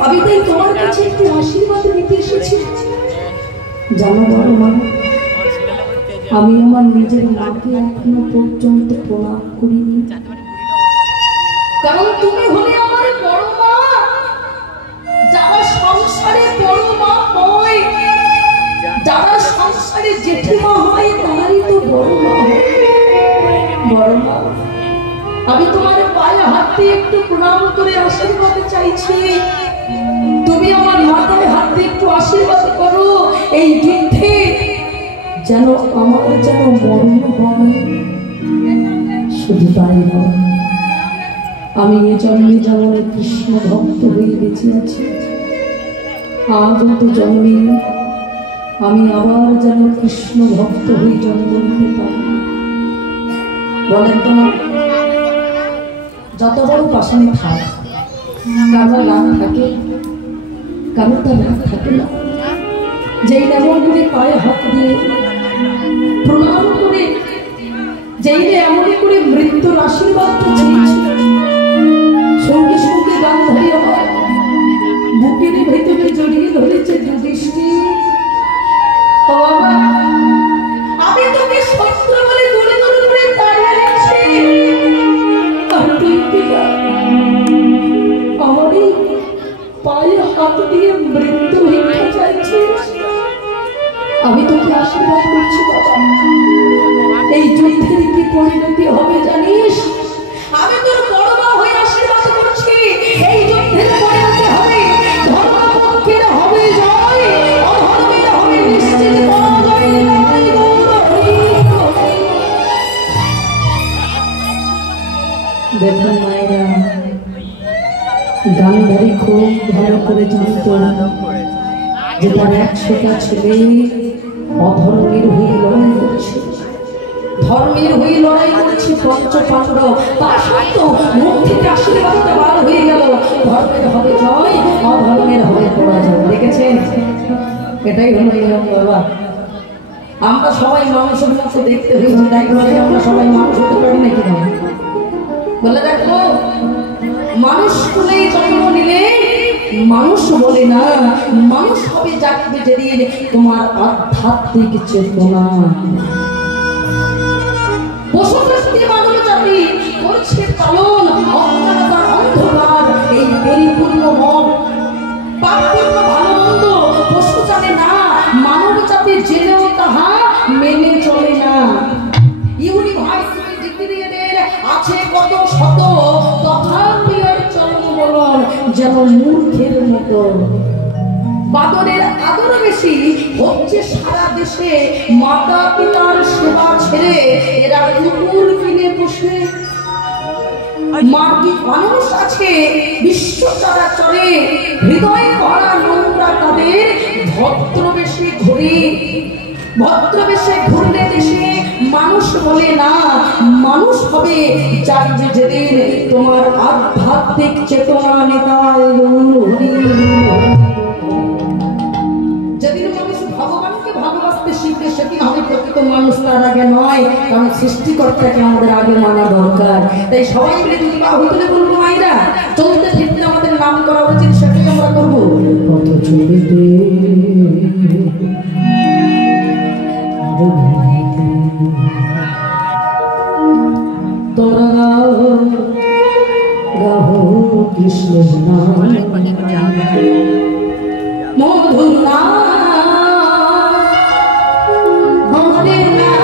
আমি তাই তোমার কাছে একটু আশীর্বাদ নিতে এসেছি। জানো বড় মা, আমি আমার নিজের মাকে এখনো পর্যন্ত প্রণাম করিনি, কারণ তুমি হলে আমার বড় মা। যারা সংসারে বড় মা হয়, যারা সংসারে জেঠিমা হয়, তারাই তো বড় মা হয়। বড় মা, আমি তোমার পায়ে হাত দিয়ে একটু প্রণাম করে আশীর্বাদ চাইছি। তুমি আমার মাথায় হাত দিয়ে একটু আশীর্বাদ করো, এই যুদ্ধে যেন আমার যেন মরণ হয়। শুধু তাই নয়, আমি এ জন্মে যেমন কৃষ্ণ ভক্ত হয়ে বেঁচে আছি, আগত জন্মে আমি আবার যেন কৃষ্ণ ভক্ত হয়ে জন্ম নিতে পারি। বলেন তো, যত বড় পাশানে থাক, কারবার রাগ থাকে, কারণ তার রাগ থাকে না। যেই এমন করে পায়ে হাত দিয়ে প্রণাম করে, যেই এমন করে মৃত্যুর আশীর্বাদটা চেয়েছিল, সঙ্গে সঙ্গে গান্ধারী আমার বুকের ভেতরে জড়িয়ে ধরেছে যুধিষ্ঠির। ও বাবা, আমি তোকে শত্রু বলে দূরে দূরে করে তাড়িয়ে দিচ্ছি, আর তুই কিনা আমারই পায়ে হাত দিয়ে মৃত্যু ভিক্ষা চাইছিস। আমি তোকে আশীর্বাদ করছি বাবা, এই যুদ্ধের কি পরিণতি হবে জানিস? আমি তোর বড় মা হয়ে আশীর্বাদ করছি, এই যুদ্ধের পরিণতি হবে ধর্মপক্ষের হবে জয়, অধর্মের হবে নিশ্চিত পরাজয়। দেখুন মায়েরা, গান্ধারী খুব ভালো করে জানত যে তার 100টা ছেলে অধর্মের হয়ে লড়াই করছে, ধর্মের হয়ে লড়াই করছে পঞ্চ পাণ্ডব। তা সত্ত্বেও মুখ থেকে আশীর্বাদটা বার হয়ে গেল, ধর্মের হবে জয়, অধর্মের হবে পরাজয়। দেখেছেন, এটাই হলো নিয়ম বাবা। আমরা সবাই মানুষের মতো দেখতে হয়েছি, তাই বলে আমরা সবাই মানুষ হতে পারি নাকি না? বলে দেখো, মানুষ কুলে জন্ম নিলে মানুষ বলে না, মানুষ হবে জাগবে যেদিন তোমার আধ্যাত্মিক চেতনা। পশু প্রকৃতি মানব জাতি করছে পালন অজ্ঞানতার অন্ধকার, এই পরিপূর্ণ মন পাপপূর্ণ ভালো মন্দ পশু জানে না, মানব জাতি জেনেও তাহা মেনে চলে না। ইউনিভার্সিটি ডিগ্রিদের আছে কত শত, তথাপি আর চরমবলন যেন মূর্খের মতো। বাদরের আদর বেশি হচ্ছে সারা দেশে, মাতা পিতার সেবা ছেড়ে এরা কুকুর কিনে বসে। মার্গিক মানুষ আছে বিশ্ব চরাচরে, হৃদয়ে ভরা নোংরা তাদের ভদ্রবেশে ঘুরে। ভদ্রবেশে ঘুরলে দেশে মানুষ বলে না, মানুষ হবে জাগবে যেদিন তোমার আধ্যাত্মিক চেতনা নেতায়। যেদিন মানুষ ভগবানকে ভালোবাসতে শিখবে সেদিন হবে প্রকৃত মানুষ, তার আগে নয়। কারণ সৃষ্টিকর্তাকে আমাদের আগে মানা দরকার। তাই সবাই মিলে যদি বা হইতে বলবো মায়েরা, চলতে ফিরতে আমাদের নাম করা উচিত, সেটাই আমরা করবো। কত চলিতে তোরা গাহ কৃষ্ণ নাম মধুর নাম ভগবানের নাম।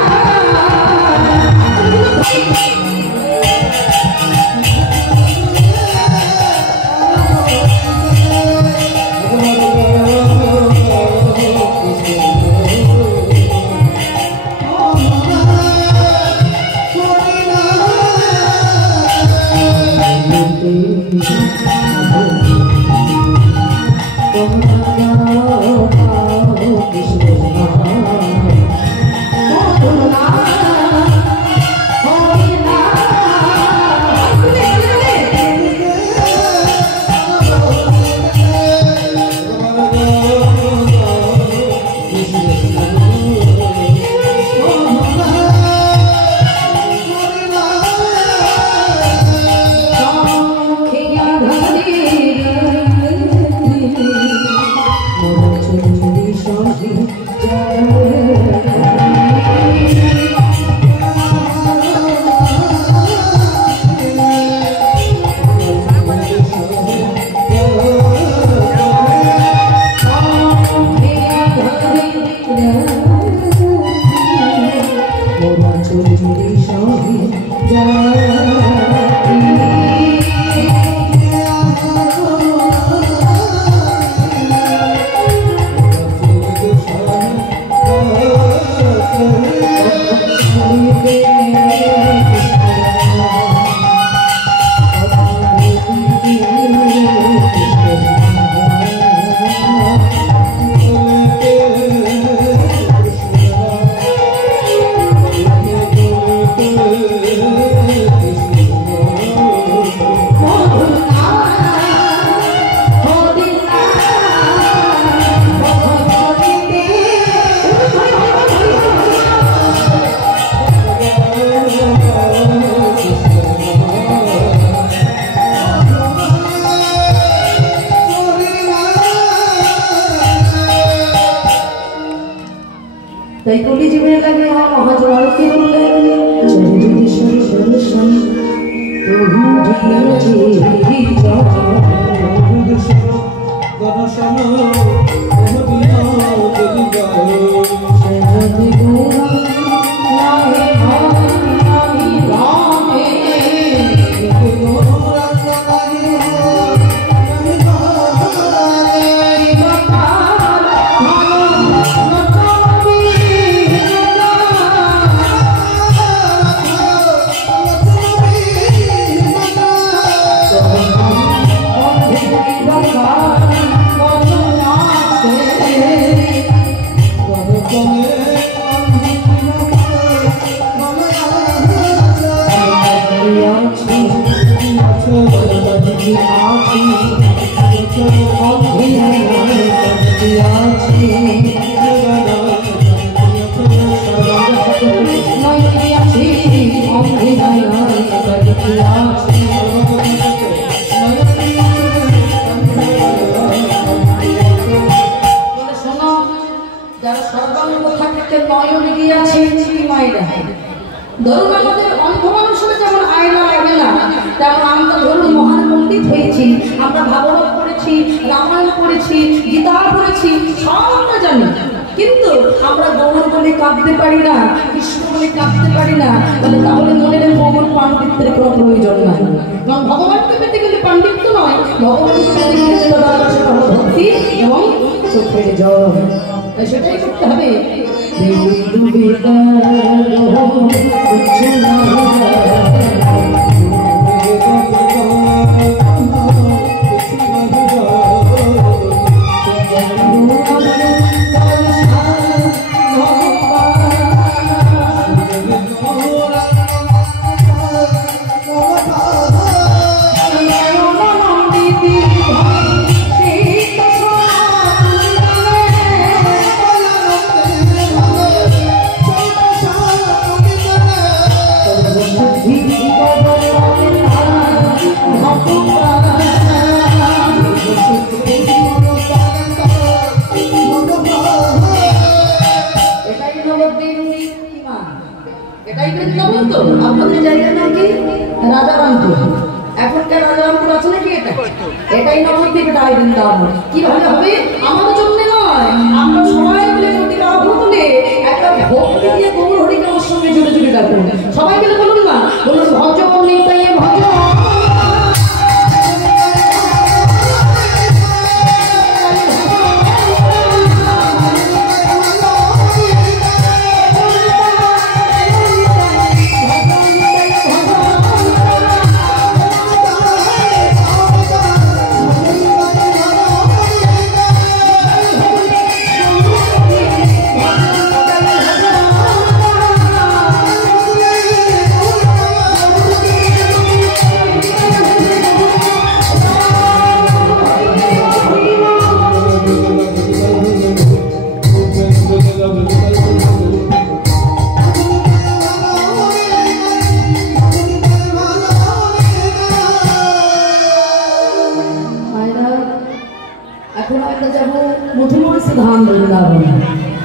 তাই কলি জীবনে লাগে আমার মহাজনকে বললেন জগদীশ্বর দর্শন প্রভু ধরুন আমাদের অন্ধ মানুষের যেমন আয়না লাগে না, তেমন আমরা ধরুন মহান পণ্ডিত হয়েছি, আমরা ভাগবত পড়েছি, রামায়ণ পড়েছি, গীতা পড়েছি, সব আমরা জানি, কিন্তু আমরা গৌর বলে কাঁদতে পারি না, কৃষ্ণ বলে কাঁদতে পারি না। তাহলে মনে রেখে ভগবান পাণ্ডিত্যের কোনো প্রয়োজন নাই। কারণ ভগবানকে পেতে গেলে পাণ্ডিত্য নয়, ভগবানকে পেতে গেলে যেটা দরকার সেটা হলো ভক্তি এবং চোখের জল। তাই সেটাই করতে হবে। আপনাদের জায়গার নাম কি? রাজারামপুর। এখনকার রাজারামপুর আছে নাকি? এটাই নবদ্বীপ, এটাই বৃন্দাবন। কিভাবে হবে? আমাদের জন্য নয়, আমরা সবাই মিলে যদি রাহু তুলে একটা ভক্তি দিয়ে গৌর হরিকে আমার সঙ্গে জুড়ে জুড়ে ডাকুন। সবাই মিলে বলুন না, বলুন ভজ নিতাই ভজ।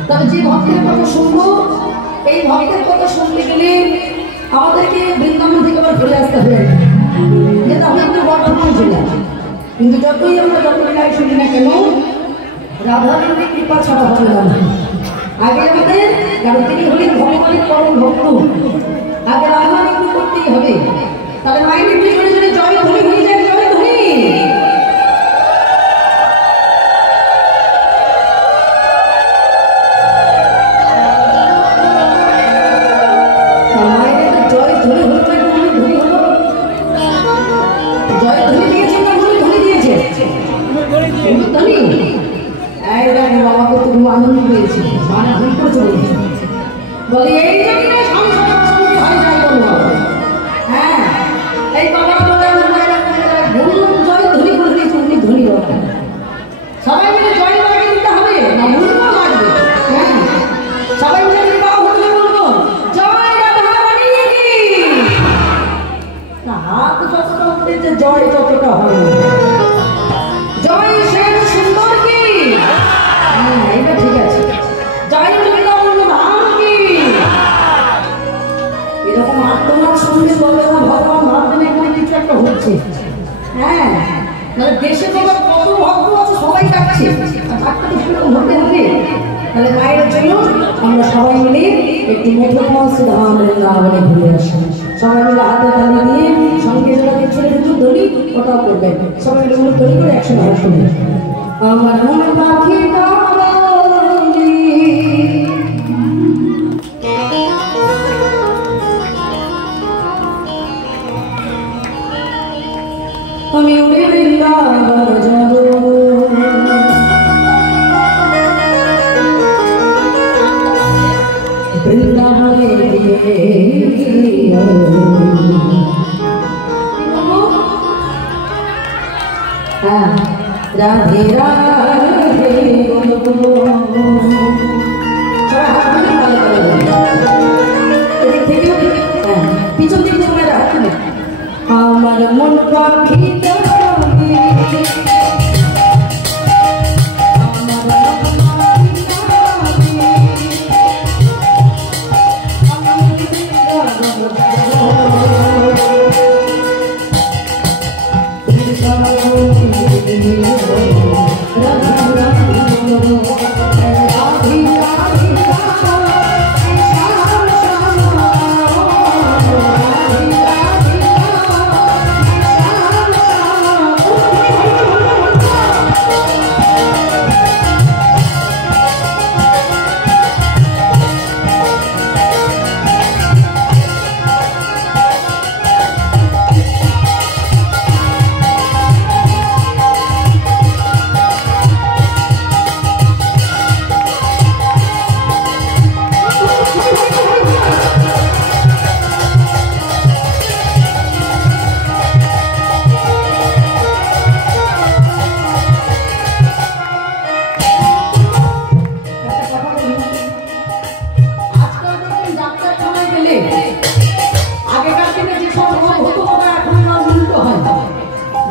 তবে যে ভক্তের কথা শুনবো, এই ভক্তের কথা শুনতে গেলে আমাদেরকে বৃন্দাবন থেকে আবার ঘুরে আসতে হবে, যেটা আমি একটু বর্ধমান জেলা। কিন্তু যতই আমরা যত লীলায় শুনি না কেন, রাধারানীর কৃপা ছাড়া হবে না। আগে আমাদের, কারণ তিনি হলেন ভগবানের পরম ভক্ত, আগে রাধা একটু করতেই হবে। তাহলে মায়ের একটু জোরে জোরে জয় ধ্বনি হয়ে যায়, জয় ধ্বনি। আনন্দ পেয়েছি, মানে ভুল করে চলে গেছে, বলে এই জন্য সংসার হয়ে যায় বলবো। হ্যাঁ, এই বাবা বলে ভুল জয় ধনী করে দিয়েছে, উনি ধনী হবে। সবাই মিলে জয় লাগে দিতে হবে না, ভুল লাগবে। হ্যাঁ, সবাই মিলে বাবা ভুলে বলবো জয় রাধারানী কি না, হাত যতটা উঠতে যে জয় যতটা হবে, জয় শ্যাম সুন্দর কি। এটা ঠিক আছে, জয় বৃন্দাবন ধাম মানে দেশে তোমার কত ভক্ত আছে সবাই ডাকছে, আর ডাক্তার তো সেরকম হতে হবে। তাহলে মায়ের জন্য আমরা সবাই মিলে একটু মুঠোফোন ধাম বৃন্দাবনে ঘুরে আসি। সবাই মিলে হাতে তালি দিয়ে সঙ্গে যারা ছেলে দুটো দড়ি ওটাও করবেন। সবাই মিলে মুখ দড়ি করে একসঙ্গে হাত শুনে আমার মন পাখি আমি উড়ে বৃন্দাবন যাব, বৃন্দাবনে রাধে রাধে পিছন দিকে আমার মন পাখি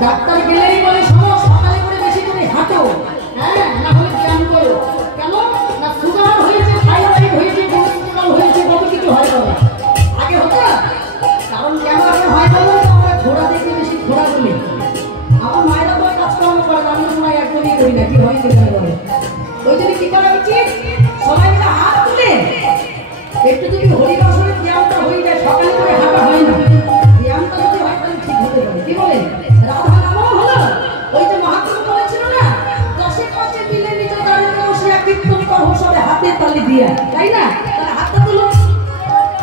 ডাক্তার গেলেই বলে শোনো সকালে করে বেশি করে হাঁটো, হ্যাঁ না হলে ব্যায়াম করো। কেন না সুগার হয়েছে, থাইরয়েড হয়েছে, কোলেস্টেরল হয়েছে, কত কিছু হয় বলে আগে হতো না। কারণ কেন এখন হয় বলো আমরা ঘোড়া দেখে বেশি ঘোড়া বলি। আমার মায়েরা তো কাজকর্ম করে, আমি তোমার একদমই করি না, কি হয় সেটা বলে। ওই জন্য কি করা উচিত, সবাই মিলে হাত তুলে একটু যদি হরিবাসনে ব্যায়ামটা হয়ে যায়, সকালে করে হাঁটা হয় না, ব্যায়ামটা যদি হয় তাহলে ঠিক হতে পারে। কি বলেন রাধা নামও হলো, ওই যে মহাপ্রভু বলেছিল না 10 কাছে মিলে নিজ দাঁড়িয়ে বসে কীর্তন করো সবে হাতে তালি দিয়া, তাই না? তাহলে হাতটা তুলো,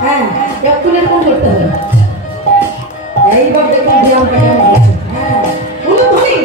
হ্যাঁ একটু এরকম করতে হবে। এইবার দেখুন ব্যায়ামটা কেমন হচ্ছে। হ্যাঁ বলুন ধরি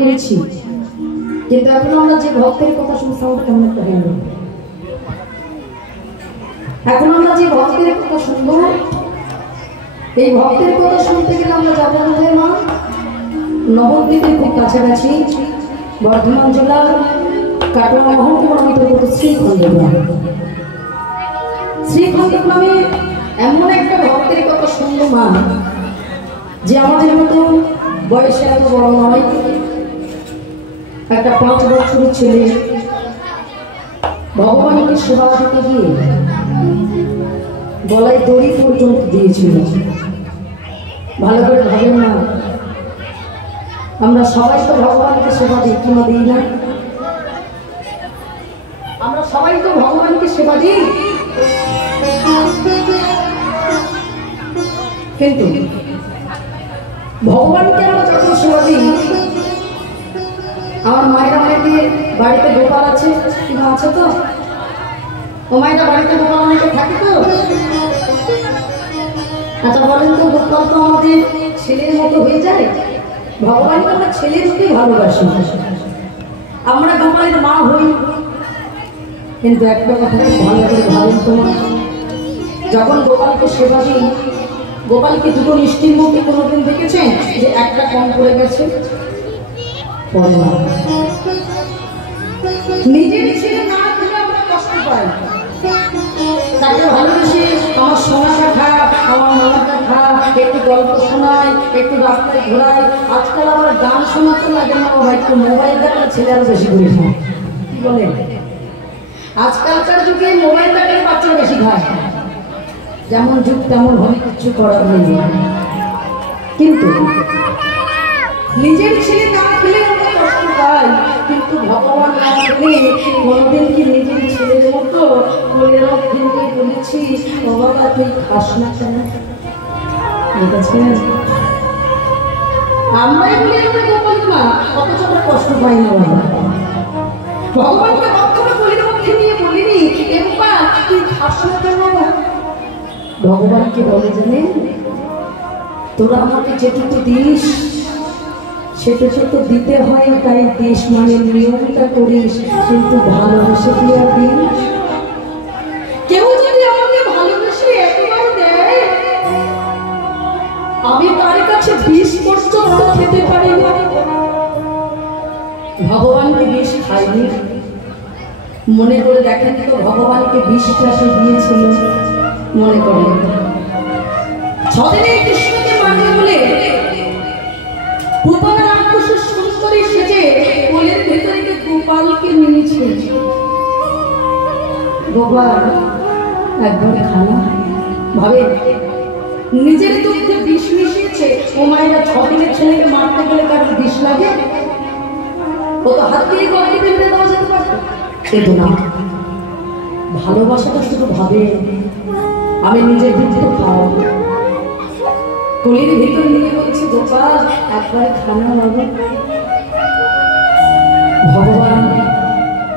পেরেছি, কিন্তু এখন আমরা যে ভক্তের কথা শুনছি আমরা কেমন একটা হয়ে গেল। এখন আমরা যে ভক্তের কথা শুনবো, এই ভক্তের কথা শুনতে গেলে আমরা যাবো কোথায় মা? নবদ্বীপের খুব কাছাকাছি বর্ধমান জেলার কাটোয়া মহকুমার অন্তর্গত শ্রীখণ্ড গ্রাম। শ্রীখণ্ড গ্রামে এমন একটা ভক্তের কথা শুনবো মা, যে আমাদের মতো বয়সে এত বড় নয়, একটা 5 বছরের ছেলে ভগবানকে সেবা দিতে গিয়ে গলায় দড়ি পর্যন্ত দিয়েছিল। ভালো করে ভাবেন না, আমরা সবাই তো ভগবানকে সেবা দিই, কিংবা দিই না? আমরা সবাই তো ভগবানকে সেবা দিই, কিন্তু ভগবানকে আমরা যখন সেবা দিই, আমার মায়েরা অনেকে বাড়িতে গোপাল আছে কিংবা আছে তো, ও মায়েরা বাড়িতে গোপাল অনেকে থাকে তো। আচ্ছা বলেন তো, গোপাল তো আমাদের ছেলের মতো হয়ে যায়। ভগবানকে আমরা ছেলের মতোই ভালোবাসি, আমরা গোপালের মা হই। কিন্তু একটা কথা ভালো করে ভাবেন তো, যখন গোপালকে সেবা দিই, গোপালকে দুটো মিষ্টির মধ্যে কোনোদিন দেখেছেন যে একটা কম পড়ে গেছে? নিজের ছেলে না খেলে আমরা কষ্ট পাই, তাকে ভালোবেসে আমার সোনাটা খা, আমার মামাটা খা, একটু গল্প শোনায়, একটু রাস্তায় ঘোরায়। আজকাল আমার গান শোনাতে লাগে না বাবা, একটু মোবাইল দেখার ছেলে আরো বেশি করে খায়। কি বলে? আজকালকার যুগে মোবাইল দেখার বাচ্চা বেশি খায়। যেমন যুগ তেমন ভাবে কিছু করার নেই। কিন্তু নিজের ছেলে না খেলে আমরা কষ্ট পাই, কিন্তু ভগবান না খেলে কোনোদিন কি নিজের ছেলের মতো কোলের ভেঙে বলেছি ও বাবা তুই খাস না কেন? আমরাই বলি আমরা গোপাল মা, অথচ আমরা কষ্ট পাই না। ভগবানকে কখনো কোলের মধ্যে নিয়ে বলিনি এ বাবা তুই খাস না কেন? ভগবানকে বলে জানেন, তোরা আমাকে যেটুকু দিস সেটা তো দিতে হয়, তাই দিস, মানে নিয়মটা করিস, কিন্তু ভালোবেসে কি আর দিস? কেউ যদি আমাকে ভালোবেসে একবার দেয়, আমি তার কাছে বিষ পর্যন্ত খেতে পারি না। ভগবানকে বিষ খাইনি, মনে করে দেখেন তো ভগবানকে বিষটা সে দিয়েছিল, মনে করেন। 6 দিনে কৃষ্ণকে মানে বলে পুতনা রাক্ষসের সুন্দরী সেজে কোলের ভেতরে গোপালকে নিয়েছে। গোপাল একবার খানা ভাবে নিজের দুধে বিষ মিশিয়েছে। ও মায়েরা 6 দিনের ছেলেকে মারতে গেলে কারোর বিষ লাগে? ও তো হাত দিয়ে গলায় বেঁধে দেওয়া যেতে পারত, কিন্তু না, ভালোবাসাটা শুধু ভাবে আমি নিজের দুধ খাওয়াবো। কোলের ভিতর নিয়ে বলছে গোপাল একবার খানা বাবা। ভগবান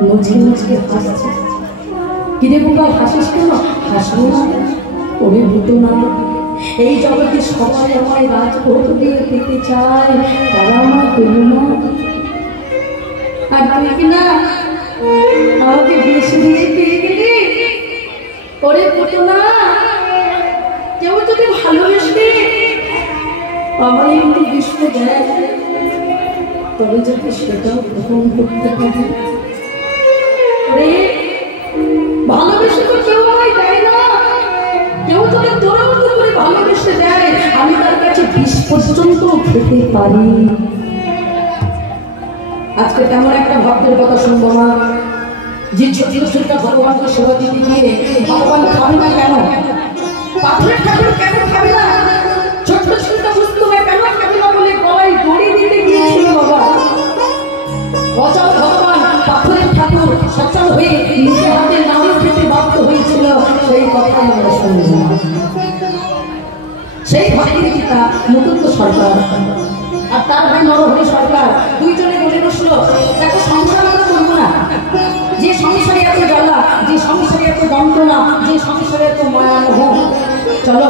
মুচকে মুচকে হাসছে। কিরে গোপাল হাসিস কেন? হাসবো না, ওরে ভূতো না, এই জগতে সবাই আমায় রাজভোগ দিয়ে পেতে চায়, তারা আমার পেল না, আর তুই কিনা আমাকে বিষ দিয়ে পেয়ে গেলি। ওরে ভূতো না, কেউ যদি ভালোবেসে আমার একটু বিষ্ণ দেয়, তবে যদি সেটাও গ্রহণ করতে পারে। ভালোবেসে তো কেউ আমায় দেয় না, কেউ তোকে তোর মতো করে ভালোবেসে দেয়, আমি তার কাছে বিষ পর্যন্ত খেতে পারি। আজকে তেমন একটা ভক্তের কথা শুনবো না, যে ছোট ছোটটা ভগবানকে সেবা দিতে গিয়ে ভগবান খাবে না কেন? পাথরের ঠাকুর কেন খাবে না? ছোট্ট ছোটটা বুঝতে হয় কেন খাবে না বলে গলায় দড়ি দিতে গিয়েছিল বাবা। অচল ভগবান পাথরের ঠাকুর সচল হয়ে নিজের হাতে নাম খেতে বাধ্য হয়েছিল, সেই কথাই আমরা শুনলাম। সেই ভক্তির পিতা মুকুন্দ সরকার আর তার ভাই নরহরি সরকার দুইজনে বলে বসলো, দেখো সংসার আমরা করবো না, যে সংসারে এত জ্বালা, যে সংসারে এত যন্ত্রণা, যে সংসারে এত মায়া মোহ, চলো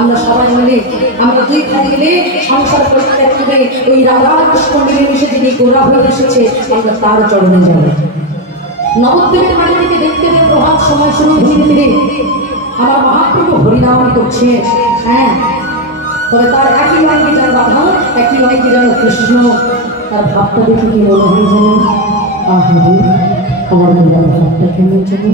আমরা সবাই মিলে আমরা দুই ভাই মিলে সংসার পরিত্যাগ করে ওই রাধা কৃষ্ণ মিলেমিশে যিনি গোড়া হয়ে এসেছে আমরা তার চরণে যাব। নবদ্বীপের বাড়ি থেকে দেখতে প্রভাত সময় শুরু ধীরে ধীরে আমার মহাপ্রভু হরিনাম করছে। হ্যাঁ, তবে তার একই অঙ্গে যেন রাধা, একই অঙ্গে যেন কৃষ্ণ। তার ভাবটা দেখে কি মনে হয় যেন আহারে আমার মনের ভাবটা কেমন যেন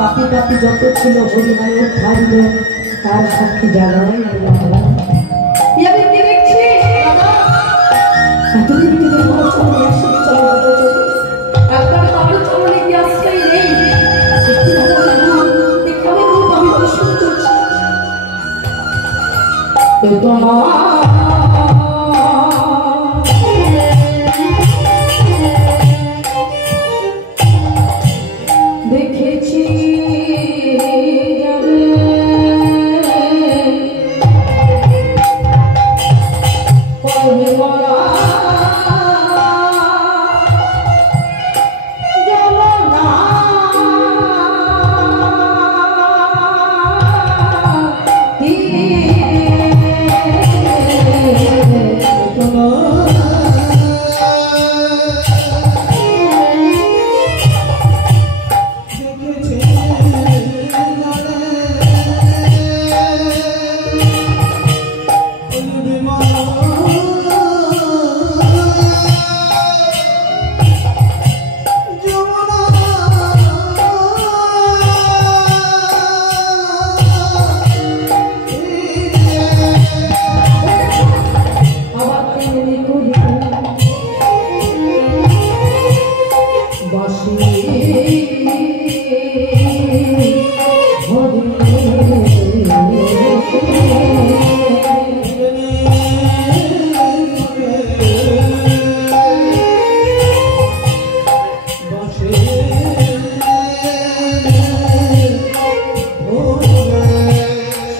পাপি পাপি যত ছিল হরিনাম উদ্ধারিল তার সাক্ষী জাগায় আমি দেখছি এতদিন থেকে আমার চলে আসছে একবার তার চলে কি আসছেই নেই দেখাবে রূপ আমি দর্শন করছি দেখেছি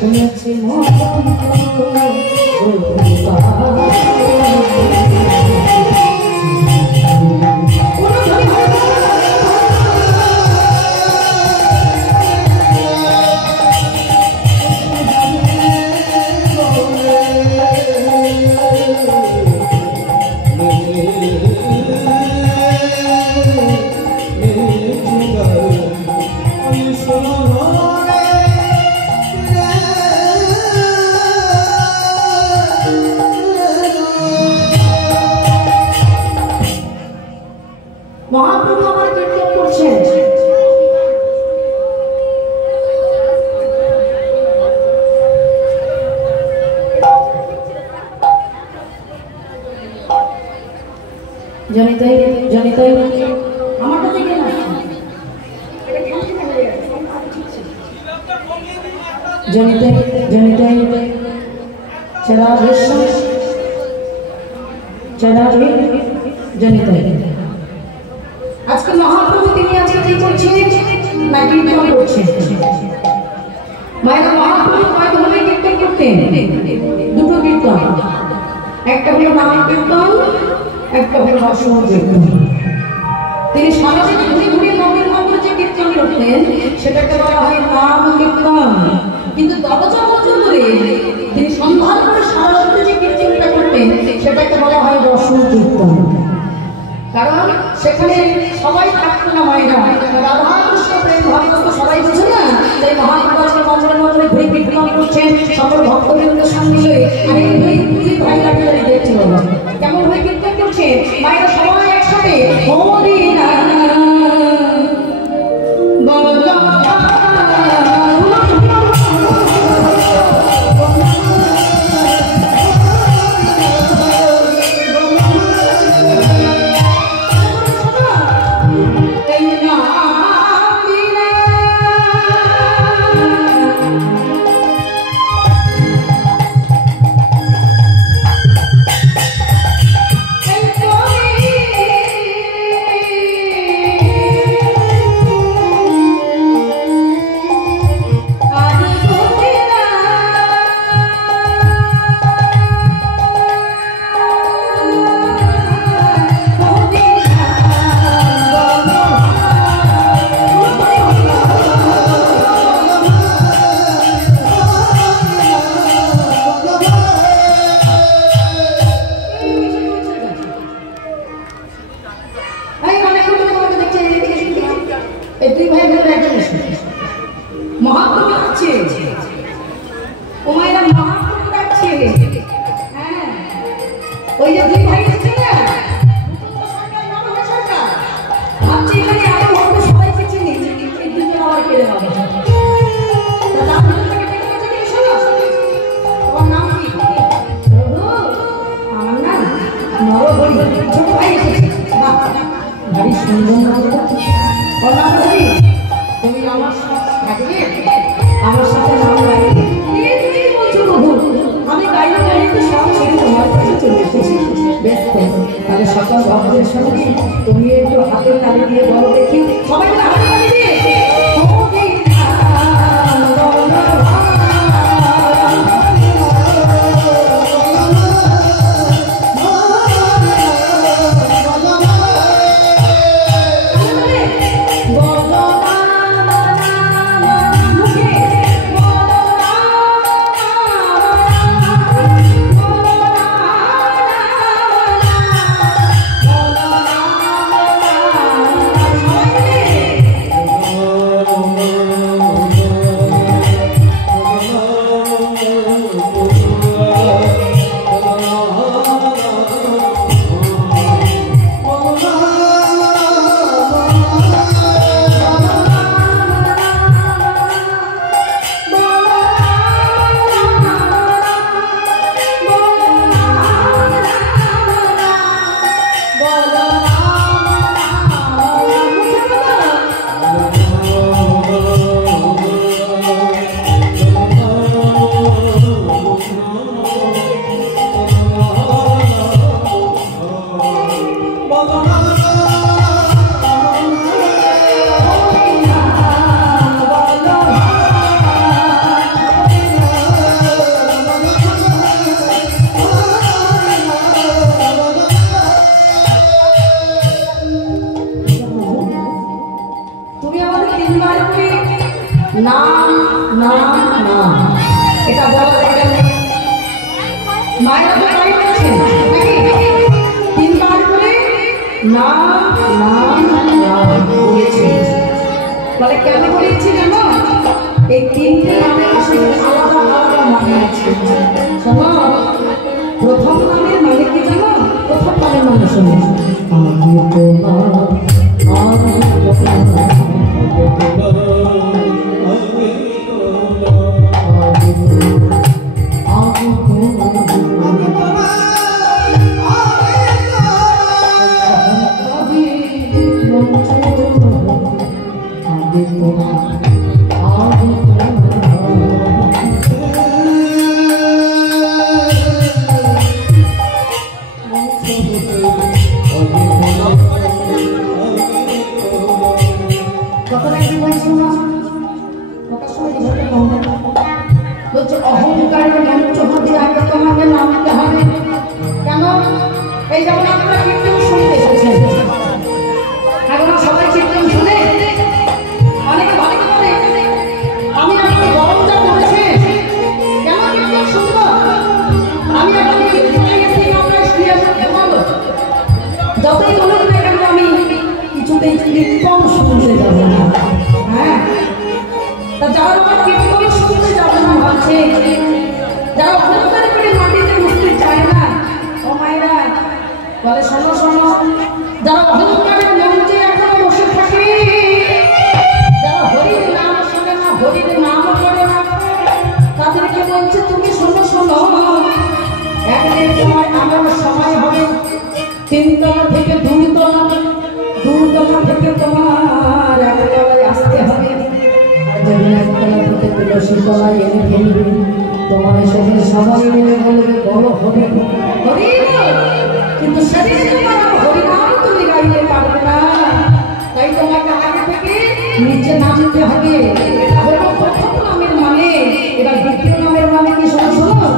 শুনেছি মহাপ্রভু আমার কীর্তন করছেন। জনিতাই জনিতাই আমারটা থেকে না জনিতাই জনিতাই চলা বিশ্ব চলা জনিতাই আজকে মহাপ্রভু তিনি আজকে কি করছেন না কীর্তন করছেন। মায়েরা মহাপ্রভু কয় ধরনের কীর্তন করতেন? দুটো কীর্তন, একটা হলো নাম কীর্তন, একটা হলো রসম কীর্তন। তিনি সারাদিন ঘুরে ঘুরে নগর নগর যে কীর্তন করতেন সেটাকে বলা হয় নাম কীর্তন। কিন্তু দরজা বন্ধ করে তিনি সন্ধান করে সারা রাত্রে যে কীর্তনটা করতেন সেটাকে বলা হয় রসম কীর্তন। কারণ সেখানে সবাই থাকতো না মায়েরা, রাধা কৃষ্ণ প্রেম ভাগবত সবাই বুঝে না, তাই মহাপ্রভু আজকে মন্দিরে মন্দিরে ঘুরে কীর্তন করছেন সকল ভক্তবৃন্দের সঙ্গে। আর এই দুই ভাই লাঠিদারি দেখছিল কেমন ভাবে কীর্তন করছে, মায়েরা সবাই একসাথে হরি নাম বলো মায়েরা তো তাই বলছেন নাকি? তিনবার করে নাম নাম নাম বলেছে। বলে কেন বলেছি জানো? এই তিনটে নামের আসলে আলাদা আলাদা মানে আছে। শোনো, প্রথম নামের মানে কি জানো? প্রথম নামের মানে শোনো, অহংকারের মঞ্চ হতে আগে তোমাকে নামতে হবে। কেন? এই যেমন আপনারা কীর্তন শুনতে এসেছেন, এখন সবাই কীর্তন শুনে অনেকে ভালো করে আমি এখন গরমটা পড়েছে কেন কীর্তন শুনবো, আমি এখন কীর্তনে গেছি আমরা শুনে বলবো, যতই বলুন না কেন আমি কিছুতেই কীর্তন শুনতে যাবো না। হ্যাঁ, তা যারা আমার কীর্তন শুনতে যাবে না ভাবছে, যারা অহংকার করে মাটিতে বসতে চায় না, ও মায়েরা বলে শোনো শোনো, যারা অহংকারের মঞ্চে এখনো বসে থাকে, যারা হরির নাম শোনে না, হরির নাম করে না, তাদেরকে বলছে তুমি শোনো শোনো, একদিন তোমার আমার সময় হবে তিনতলা থেকে দুতলা, দুতলা থেকে তোমার একতলায় আসতে হবে। যেদিন একতলা থেকে তুলসী তলায় এনে ফেলবে, তোমার সেদিন সবাই মিলে বলবে বড় হবে হরি, কিন্তু সেদিন তোমার হরিনাম তুমি গাইতে পারবে না, তাই তোমাকে আগে থেকে নিচে নামতে হবে। এটা হলো প্রথম নামের মানে। এবার দ্বিতীয় নামের মানে কি শোনো শোনো,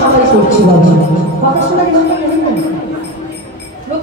সবাই করছি বাবা কথা শোনা লোক